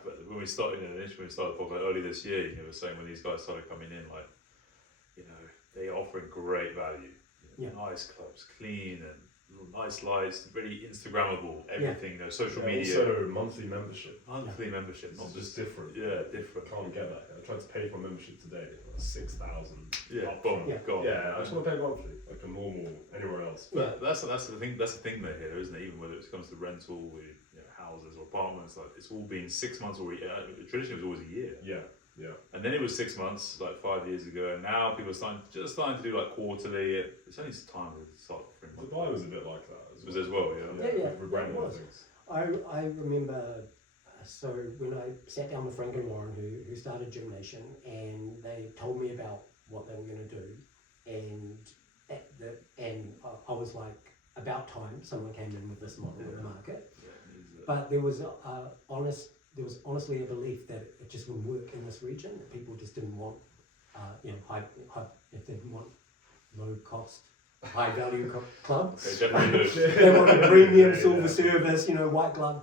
but when we started initially, the podcast early this year, we were saying when these guys started coming in, they're offering great value. Nice clubs, clean and nice lights, really Instagrammable, everything. Social media. Also monthly membership. Membership, not just different. Different. Can't get that. I tried to pay for membership today. $6,000. Boom. Gone. I just want to pay monthly, like a normal anywhere else. But that's the thing. That's the thing there here, isn't it? Even whether it comes to rental, with houses or apartments, it's all been 6 months or a year. Traditionally, it was always a year. Yeah. And then it was 6 months, 5 years ago, and now people are starting to do quarterly. It's only time to start offering. Dubai was a bit like that as well. Rebranding things. I remember. So when I sat down with Frank and Lauren, who started Gymnation, and they told me about what they were going to do, and I was like, about time someone came in with this model in the market. But there was honestly a belief that it just wouldn't work in this region. That people just didn't want, if they didn't want low cost high value club. They definitely do. They want a premium silver service, white glove.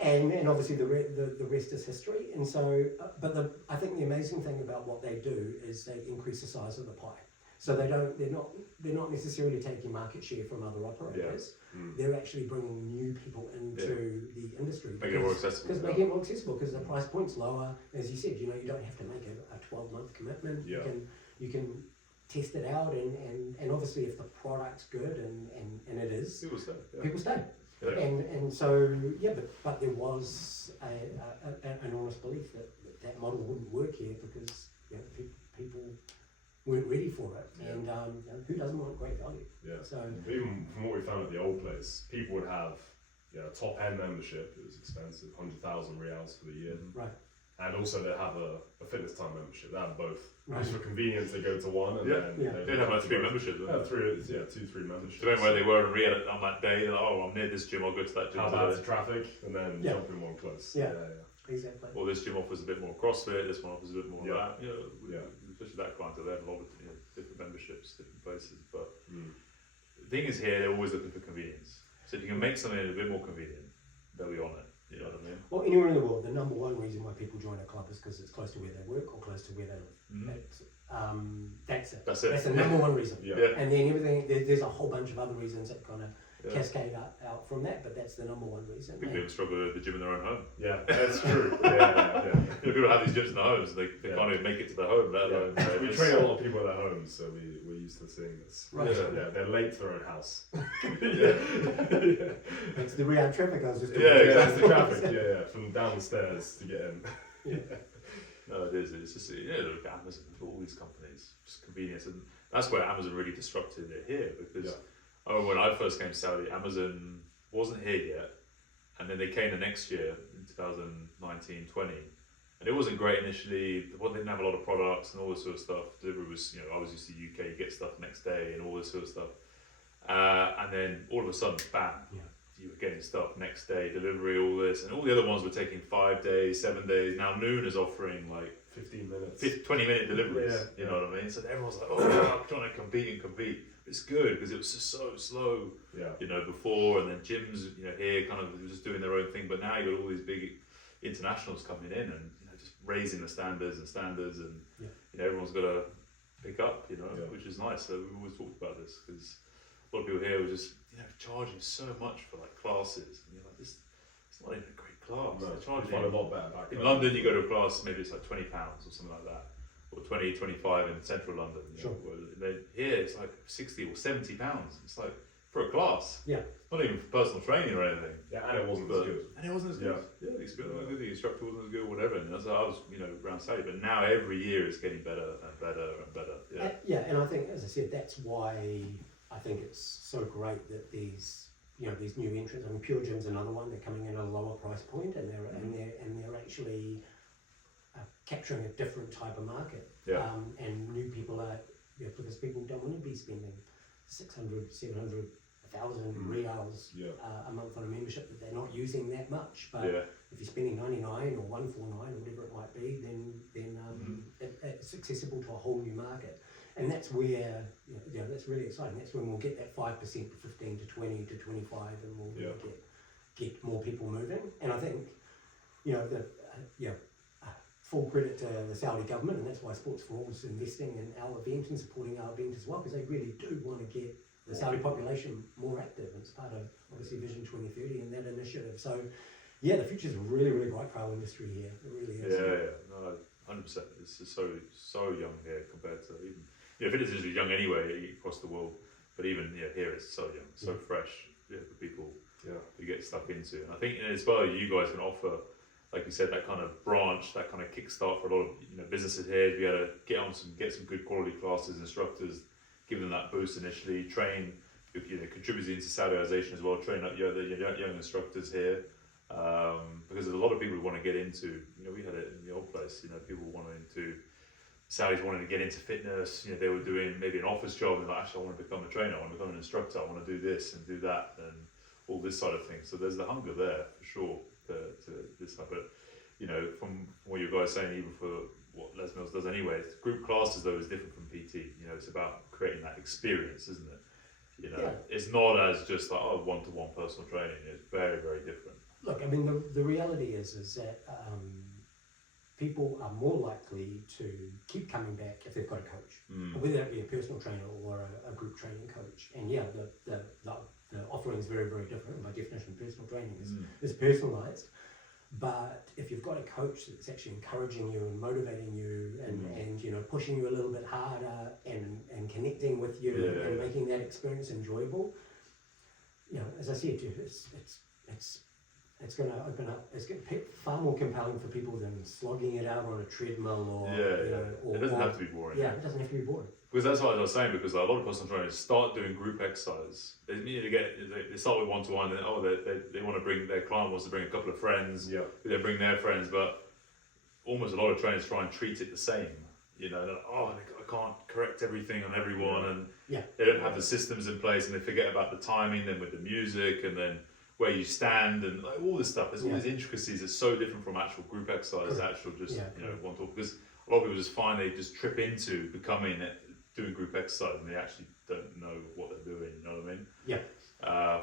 And obviously the rest is history. And so, I think the amazing thing about what they do is they increase the size of the pie. So they're not necessarily taking market share from other operators. They're actually bringing new people into the industry. Making it more accessible. Because making it more accessible, because the price point's lower. As you said, you don't have to make a 12-month commitment. Yeah. You can test it out, and obviously if the product's good and it is, people stay. Yeah. And so but there was an honest belief that model wouldn't work here because people weren't ready for it, and who doesn't want great value? Yeah. So even from what we found at the old place, people would have a top end membership. It was expensive, 100,000 reals for the year. Right. And also they have a fitness time membership. They have both. Right. Just for convenience, they go to one, and then they have like 3 memberships. Two, 3 memberships. Depending where they were in Rio on that day, they're like, oh, I'm near this gym, I'll go to that gym. How bad is traffic, and then jump in one close. Yeah. Exactly. Or this gym offers a bit more CrossFit, this one offers a bit more that. Yeah. Especially that clientele, they have a lot of different memberships, different places. But the thing is here, they're always looking for convenience. So if you can make something a bit more convenient, they'll be on it. You know what I mean? Well, anywhere in the world, the number one reason why people join a club is because it's close to where they work or close to where they live. That's it. That's it. That's the number one reason. Yeah. And then everything, there's a whole bunch of other reasons that kind of cascade out from that, but that's the number one reason. People even struggle with the gym in their own home. Yeah, that's true. Yeah. People have these gyms in their homes and they can't even make it to their home, let alone. We train a lot of people at their homes, so we're used to seeing this. Right. Yeah, they're late to their own house. It's the Riyadh traffic I was just talking Yeah, about. that's the traffic. Yeah, from downstairs to get in. No, it is. It's just look at Amazon, all these companies, just convenience, and that's where Amazon really disrupted it here because. When I first came to Saudi, Amazon wasn't here yet, and then they came the next year in 2019-20, and it wasn't great initially. They didn't have a lot of products and all this sort of stuff. Delivery was, I was used to the UK, you get stuff next day and all this sort of stuff, and then all of a sudden, bam, you were getting stuff next day, delivery, all this, and all the other ones were taking 5 days, 7 days. Now Noon is offering like 15 minutes, 20-minute deliveries. You know what I mean? So everyone's like, I'm trying to compete. It's good because it was just so slow, before, and then gyms, here kind of just doing their own thing. But now you've got all these big internationals coming in and just raising the standards, and everyone's got to pick up, which is nice. So we've always talked about this because a lot of people here were just charging so much for like classes, and you're like, this it's not even a great class. No, They're charging a lot better back in London. You go to a class, maybe it's like £20 or something like that. Or 20, 25 in central London. Sure. Here it's like 60 or 70 pounds. It's like for a class. Yeah. Not even for personal training or anything. Yeah, and it wasn't as good. And it wasn't as good. Yeah, the instructor wasn't as good, whatever. And that's how I was, around Saudi. But now every year it's getting better and better and better. Yeah. And I think, as I said, that's why I think it's so great that these new entrants. I mean, Pure Gym's another one. They're coming in at a lower price point, and they're actually capturing a different type of market, and new people are, because people don't want to be spending 600, 700, 1,000 reals a month on a membership that they're not using that much. But if you're spending 99 or 149 or whatever it might be, then it's accessible to a whole new market, and that's where that's really exciting. That's when we'll get that 5% to 15 to 20 to 25, and we'll get more people moving. And I think full credit to the Saudi government, and that's why Sports for All is investing in our event and supporting our event as well, because they really do want to get the Saudi population more active. And it's part of obviously Vision 2030 and that initiative. So the future is really, really bright for our industry here. It really is. No, 100%. It's just so young here compared to even fitness is young anyway across the world, but even here it's so young, so fresh for people to get stuck into. And I think as well, you guys can offer, like you said, that kind of branch, that kind of kickstart for a lot of businesses here to be able to get some good quality classes, instructors, give them that boost initially, train, contributing to Saudization as well, train up the young instructors here, because there's a lot of people who want to get into, we had it in the old place, people Saudis wanting to get into fitness, they were doing maybe an office job and like, actually I want to become a trainer, I want to become an instructor, I want to do this and do that and all this side of things. So there's the hunger there for sure. To this type, but from what you guys saying, even for what Les Mills does anyway, group classes though is different from PT. It's about creating that experience, isn't it? You know, it's not as just like one-to-one personal training. It's very, very different. Look, I mean, the reality is that people are more likely to keep coming back if they've got a coach, whether that be a personal trainer or a group training coach. And yeah, the offering is very, very different. By definition, personal training is personalised. But if you've got a coach that's actually encouraging you and motivating you and you know, pushing you a little bit harder and connecting with you and making that experience enjoyable, you know, as I said to you, it's going to open up. It's going to be far more compelling for people than slogging it out on a treadmill or you know, or, it doesn't have to be boring. Yeah, it doesn't have to be boring. Because that's what I was saying. Because a lot of personal trainers start doing group exercise. They need to they start with one-to-one, and they want to bring their client wants to bring a couple of friends. Yeah, they bring their friends, but almost a lot of trainers try and treat it the same. You know, like, I can't correct everything on everyone, and they don't have the systems in place, and they forget about the timing, then with the music, and then where you stand, and like all this stuff. There's all these intricacies that's so different from actual group exercise, actual just you know, one talk. Because a lot of people just find they just trip into doing group exercise, and they actually don't know what they're doing. You know what I mean? Yeah.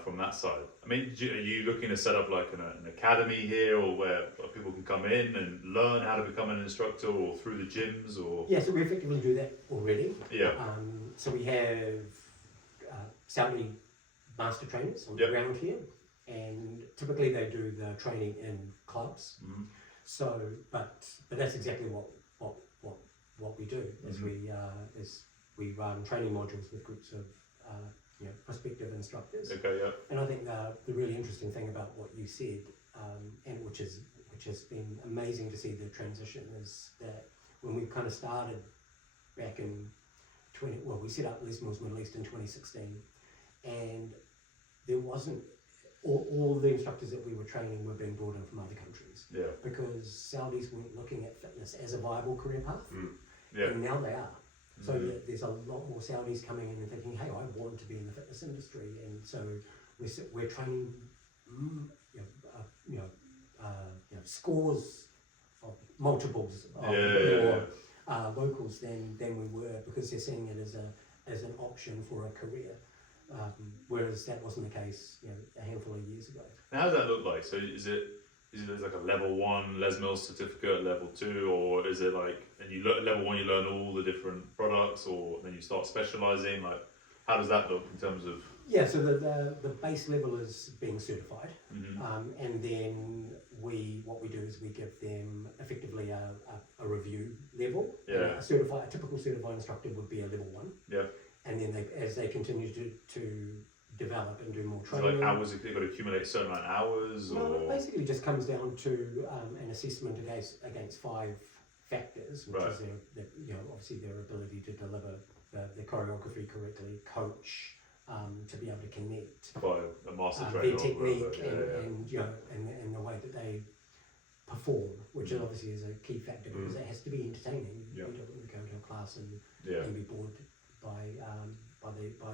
From that side, I mean, are you looking to set up like an academy here, or where people can come in and learn how to become an instructor, or through the gyms, or? Yeah, so we effectively do that already. Yeah. So we have Stollery master trainers on the ground here, and typically they do the training in clubs. So, but that's exactly what we do. Is we run training modules with groups of you know, prospective instructors. Okay, yeah. And I think the really interesting thing about what you said, and which has been amazing to see the transition, is that when we kind of started back in we set up Les Mills Middle East in 2016, and there wasn't all the instructors that we were training were being brought in from other countries. Yeah. Because Saudis weren't looking at fitness as a viable career path. Yeah. And now they are. So there's a lot more Saudis coming in and thinking, hey, I want to be in the fitness industry, and so we're training, scores of multiples of more locals than we were, because they're seeing it as an option for a career, whereas that wasn't the case, you know, a handful of years ago. Now, how does that look like? So is it like a level 1 Les Mills certificate, level 2, or is it like, and you learn level 1, you learn all the different products, or then you start specializing? Like, how does that look in terms of? Yeah, so the base level is being certified, and then what we do is we give them effectively a review level. Yeah. A typical certified instructor would be a level 1. Yeah. And then as they continue to develop and do more training. So like hours, they've got to accumulate a certain amount of hours? No, it basically just comes down to an assessment against 5 factors, which is obviously their ability to deliver the choreography correctly, coach, to be able to connect by a master trainer, their technique and the way that they perform, which obviously is a key factor, because it has to be entertaining. You don't want to go to a class and be bored by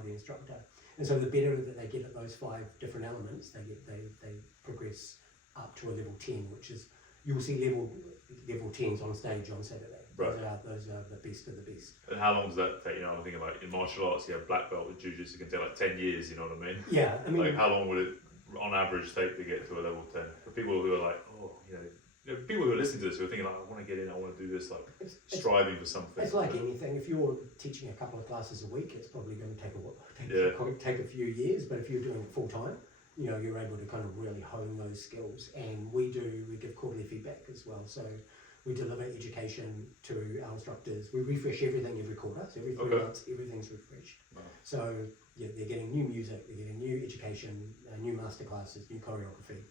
the instructor. And so the better that they get at those 5 different elements, they progress up to a level 10, which is, you'll see level 10s on stage on Saturday. Right. Those are the best of the best. And how long does that take? You know, I'm thinking like in martial arts, you have black belt with jiu-jitsu, it can take like 10 years, you know what I mean? Yeah, I mean, like how long would it on average take to get to a level 10? For people who are like, people who are listening to this who are thinking like, I want to get in, I want to do this, like striving for something. It's like anything. If you're teaching a couple of classes a week, it's probably going to take a few years. But if you're doing it full time, you know, you're able to kind of really hone those skills. And we give quarterly feedback as well. So we deliver education to our instructors. We refresh everything every quarter. So every 3 months, everything's refreshed. Wow. So they're getting new music, they're getting new education, new master classes, new choreography.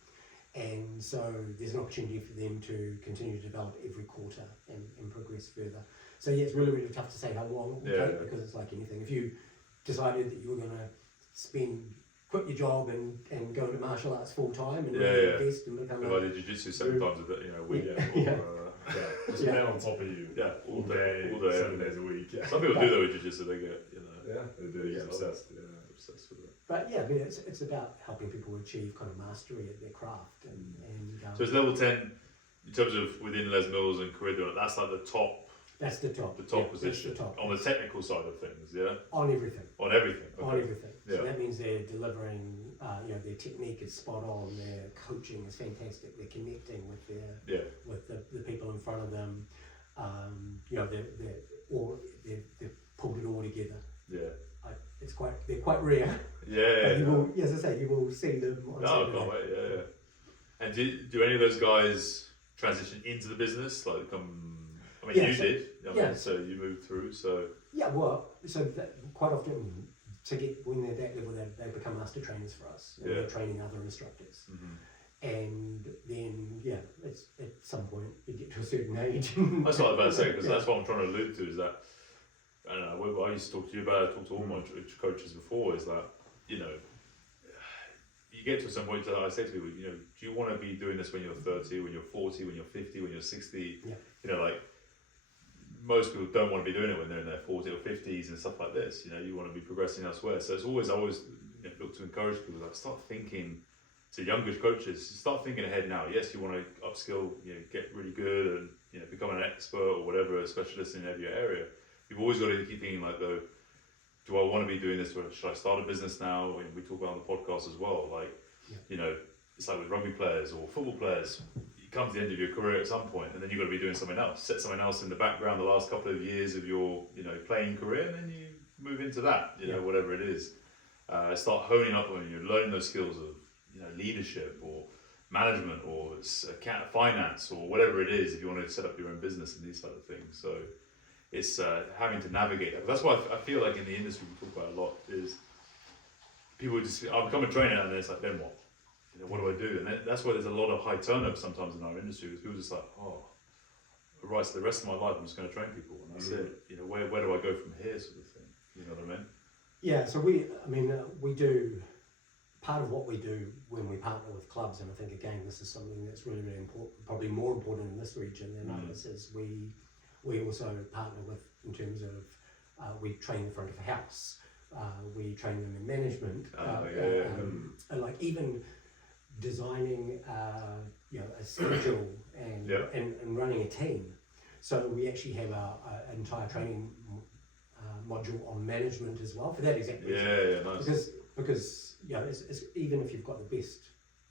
And so there's an opportunity for them to continue to develop every quarter and progress further. So it's really, really tough to say how long it will take, because it's like anything. If you decided that you were going to quit your job and go to martial arts full time and really invest and become I did jiu-jitsu 7 times a week. Just men on top of you. Yeah, all day 7 days a week. Yeah. Some people do that with jiu-jitsu, they get, they do get obsessed. Obsessed with it. But I mean, it's about helping people achieve kind of mastery at their craft. And so it's level 10 in terms of within Les Mills and career, that's like the top That's the top. The top position. That's the top. On the technical side of things, yeah? On everything. On everything. Okay. On everything. Yeah. So that means they're delivering, their technique is spot on, their coaching is fantastic, they're connecting with with the people in front of them. They've pulled it all together. Yeah. They're quite rare. Yeah. You will, as I say, you will see them on Saturday. Can't wait, yeah. And do any of those guys transition into the business? Like, you did. So you moved through. So yeah, well, so that quite often when they're that level, they become master trainers for us. And they're training other instructors. Mm-hmm. And then it's at some point you get to a certain age. That's what I was about to say, because that's what I'm trying to allude to. Is that I don't know. What I used to talk to you about, I talked to all my coaches before. Is that you get to some point that I say to people, do you want to be doing this when you're 30, when you're 40, when you're 50, when you're 60? Yeah. Most people don't want to be doing it when they're in their 40s or 50s and stuff like this. You want to be progressing elsewhere. So it's always, I always look to encourage people, like, start thinking, to younger coaches, start thinking ahead now. Yes, you want to upskill, get really good and become an expert or whatever, a specialist in every area. You've always got to keep thinking like, though, do I want to be doing this, or should I start a business now? We talk about on the podcast as well, like, it's like with rugby players or football players, you come to the end of your career at some point and then you've got to be doing something else, set something else in the background the last couple of years of your, playing career, and then you move into that, whatever it is. Start honing up on learning those skills of, leadership or management or finance or whatever it is, if you want to set up your own business and these type of things. So it's having to navigate that. But that's what I feel like in the industry we talk about a lot is people just, I'll become a trainer and it's like, then what? What do I do? And that's why there's a lot of high turnover sometimes in our industry, because people just like, right, so the rest of my life I'm just going to train people and that's it. Where do I go from here, sort of thing? You know what I mean? Yeah, so we do, part of what we do when we partner with clubs, and I think again this is something that's really, really important, probably more important in this region than others, is we also partner with, in terms of, we train in front of a house, we train them in management, like even designing a schedule and running a team. So we actually have an entire training module on management as well for that exact reason. Nice. Because it's, even if you've got the best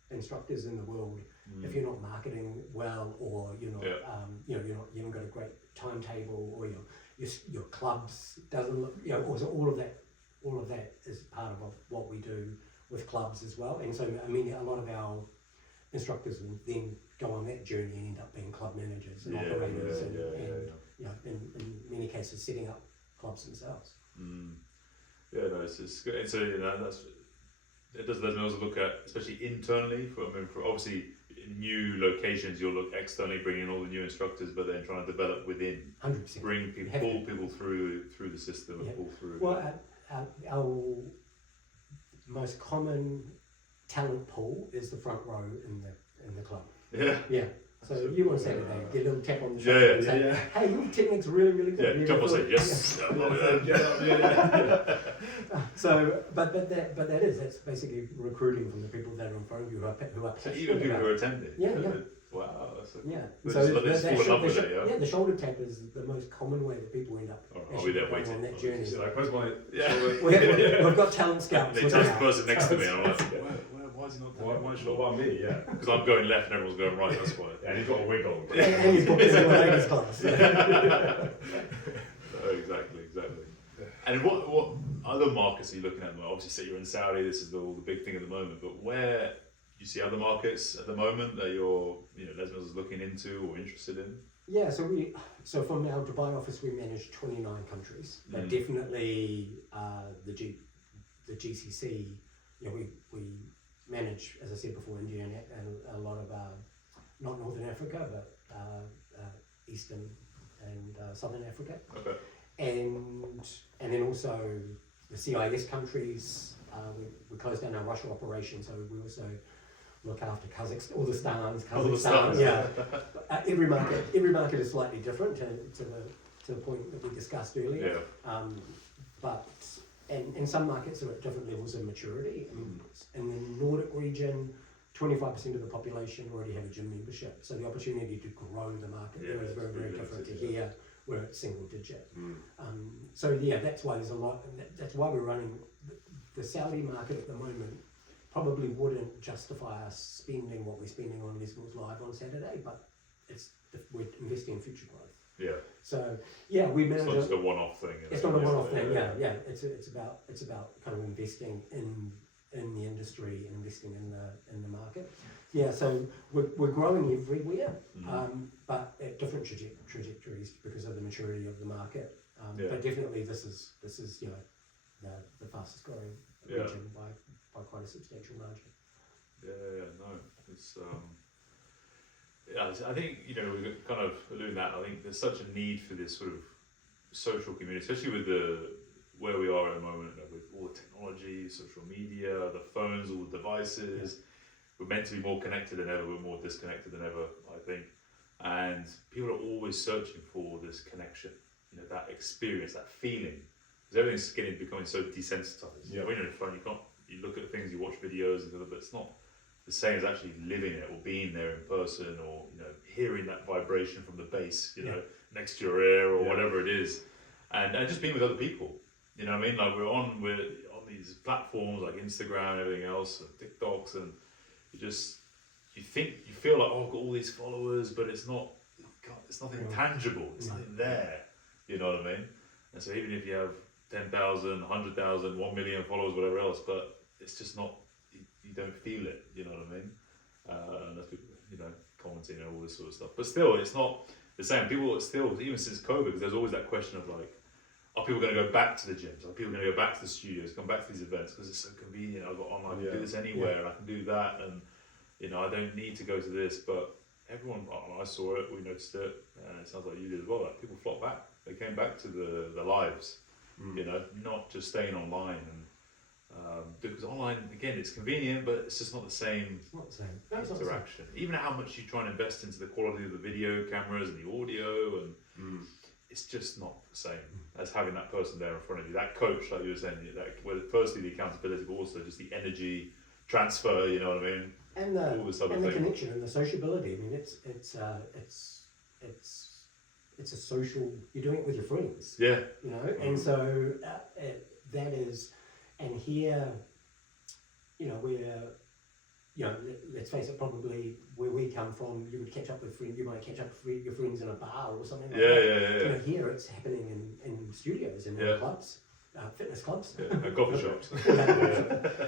instructors in the world, if you're not marketing well, or you're not, you haven't got a great timetable, or your clubs doesn't look, also all of that is part of what we do with clubs as well. And so a lot of our instructors will then go on that journey and end up being club managers and operators and in many cases setting up clubs themselves. It's good. And so it does let me also look at, especially internally, for obviously new locations, you'll look externally, bring in all the new instructors, but then trying to develop within, 100%. Bring people, pull people through the system, and pull through. Well, our most common talent pool is the front row in the club. Yeah. So you want to say today, get a little tap on the shoulder and say, hey, your technique's really, really good. Yeah, jump and say yes. So, but that's basically recruiting from the people that are in front of you who are so even people who are attending. Wow, that's the shoulder tap is the most common way that people end up going on that journey. Like, where's my We've got talent scouts. They touch the person next to me, and I'm like, why is he not tapping my shoulder? What about me? Yeah, because I'm going left and everyone's going right. That's why. And you've got a wig on. And you've booked in a ladies class. Exactly. And what other markets are you looking at? Obviously, you're in Saudi. This is the big thing at the moment. But where do you see other markets at the moment that your Lesmos is looking into or interested in? Yeah, so from our Dubai office we manage 29 countries. But definitely the GCC. We manage, as I said before, India and a lot of not Northern Africa, but Eastern and Southern Africa. Okay. And then also the CIS countries. We closed down our Russia operation, so we also look after Kazakhstan, all the Kazakhstan. Yeah. Every market is slightly different to the point that we discussed earlier. Yeah. But some markets are at different levels of maturity. In the Nordic region, 25% of the population already have a gym membership, so the opportunity to grow the market there is very, very different to here, we're at single digit. So yeah, that's why there's a lot. That's why we're running the Saudi market at the moment. Probably wouldn't justify us spending what we're spending on Les Mills Live on Saturday, but we're investing in future growth. Yeah. So yeah, we manage. It's not just a one-off thing. It's not a one-off thing. Yeah. It's about kind of investing in the industry and investing in the market. Yeah. So we're growing everywhere, but at different trajectories because of the maturity of the market. But definitely this is the fastest growing region by quite a substantial margin. No, it's I think we're kind of alluding that. I think there's such a need for this sort of social community, especially with where we are at the moment, with all the technology, social media, the phones, all the devices. We're meant to be more connected than ever. We're more disconnected than ever, I think. And people are always searching for this connection, that experience, that feeling. Because everything's becoming so desensitized. When you're on your phone, you look at things, you watch videos, but it's not the same as actually living it or being there in person, or hearing that vibration from the bass, next to your ear or whatever it is, and just being with other people. You know what I mean? Like we're on these platforms like Instagram and everything else, and TikToks, and you feel like, oh, I've got all these followers, but it's nothing tangible. It's nothing there. You know what I mean? And so even if you have 10,000, 100,000, 1 million followers, whatever else, but it's just not. You don't feel it, you know what I mean? Unless people, commenting and all this sort of stuff. But still, it's not the same. People still, even since COVID, because there's always that question of like, are people going to go back to the gyms? Are people going to go back to the studios, come back to these events because it's so convenient? I've got online, I can do this anywhere, and I can do that, and I don't need to go to this. But everyone, I saw it, we noticed it, and it sounds like you did as well. Like people flocked back. They came back to the lives, not just staying online. And because online, again, it's convenient, but it's just not the same. It's not the same. Interaction. Even how much you try and invest into the quality of the video cameras and the audio, and it's just not the same as having that person there in front of you, that coach, like you were saying, where firstly the accountability, but also just the energy transfer. You know what I mean? And the connection and the sociability. I mean, it's a social. You're doing it with your friends. Yeah. And so that is. And here, let's face it, probably where we come from, you might catch up with your friends in a bar or something like that. Yeah. Here it's happening in studios and in clubs, fitness clubs. And coffee shops.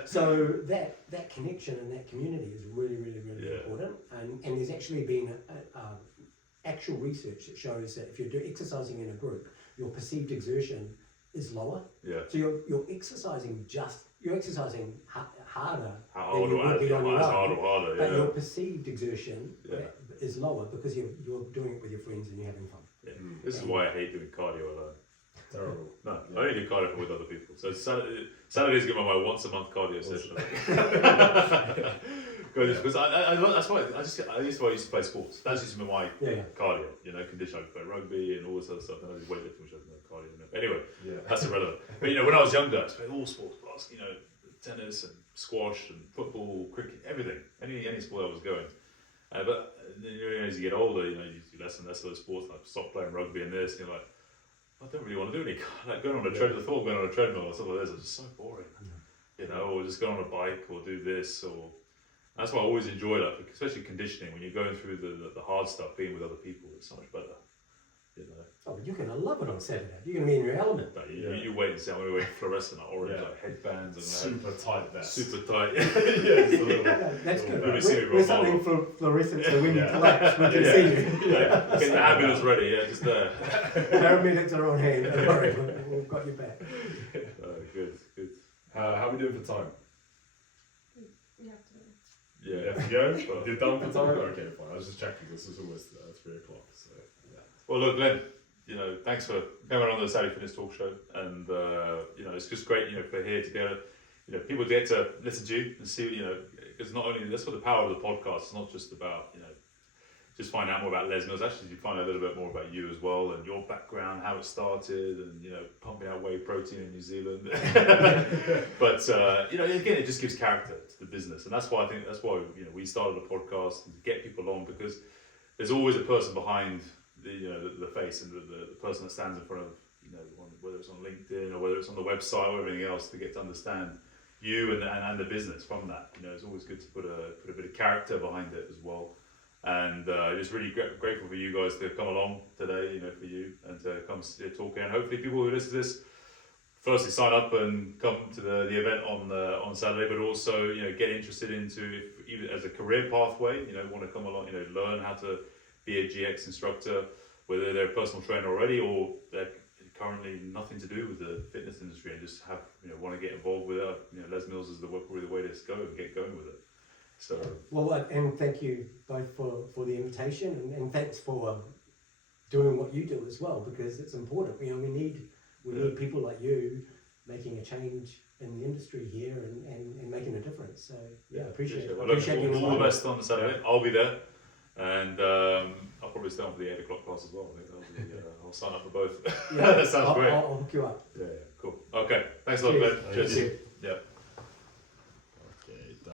So that connection and that community is really, really, really important. And there's actually been actual research that shows that if you're exercising in a group, your perceived exertion is lower. Yeah. So you're exercising harder Harder, than you would be on your own. But your perceived exertion is lower because you're doing it with your friends and you're having fun. Yeah. This is why I hate doing cardio alone. Terrible. No, I only do cardio with other people. So Saturdays give me my once a month cardio session. Because that's why I used to play sports. That's just my cardio. Condition. I could play rugby and all this other stuff. And I did weightlifting, which I didn't know cardio. Anyway, that's irrelevant. But when I was younger, I played all sports, tennis and squash and football, cricket, everything. Any sport I was going. But as you get older, you do less and less of those sports. Like stop playing rugby and this, and you're like, I don't really want to do any. Like going on a treadmill. The thought of going on a treadmill or stuff like this is just so boring. Or just go on a bike or do this or. That's why I always enjoy that, especially conditioning. When you're going through the hard stuff, being with other people, it's so much better. Oh, you're going to love it on Saturday. You're going to be in your element. No, you wait and see. I'm going to wear fluorescent, orange headbands and super tight vest. Super tight. That's good. We're something for fluorescent, so when you collapse, we can see you. Get the ambulance ready. Just there. Paramedics are on hand. Don't worry, we've got your back. Good. How are we doing for time? You have to. Yeah, you have to go? You're done for time? Okay, fine. I was just checking. This is almost 3 o'clock. So, yeah. Well, look, Glen, thanks for coming on the Saudi Fitness Talk Show. And, it's just great, for here to get, people get to listen to you and see, because not only, that's what the power of the podcast. It's not just about, just find out more about Les Mills. Actually, you find out a little bit more about you as well and your background, how it started, and pumping out whey protein in New Zealand. But again, it just gives character to the business, and that's why we started a podcast and to get people on, because there's always a person behind the face and the person that stands in front of, whether it's on LinkedIn or whether it's on the website or everything else, to get to understand you and the business from that. It's always good to put a bit of character behind it as well. And just really grateful for you guys to come along today, for you, and to come talk. And hopefully people who listen to this, firstly sign up and come to the event on Saturday, but also get interested into, if even as a career pathway, want to come along, learn how to be a GX instructor, whether they're a personal trainer already or they're currently nothing to do with the fitness industry and just have want to get involved with it. Les Mills is probably the way to go and get going with it. So well, and thank you both for the invitation, and thanks for doing what you do as well, because it's important. We need people like you making a change in the industry here and making a difference. So appreciate it. Well, appreciate you. All the best on Saturday. I'll be there, and I'll probably stay on for the 8 o'clock class as well. I think I'll sign up for both. That sounds great. I'll hook you up. Yeah, cool. Okay, thanks a lot, Ben. Cheers. Cheers. Yeah.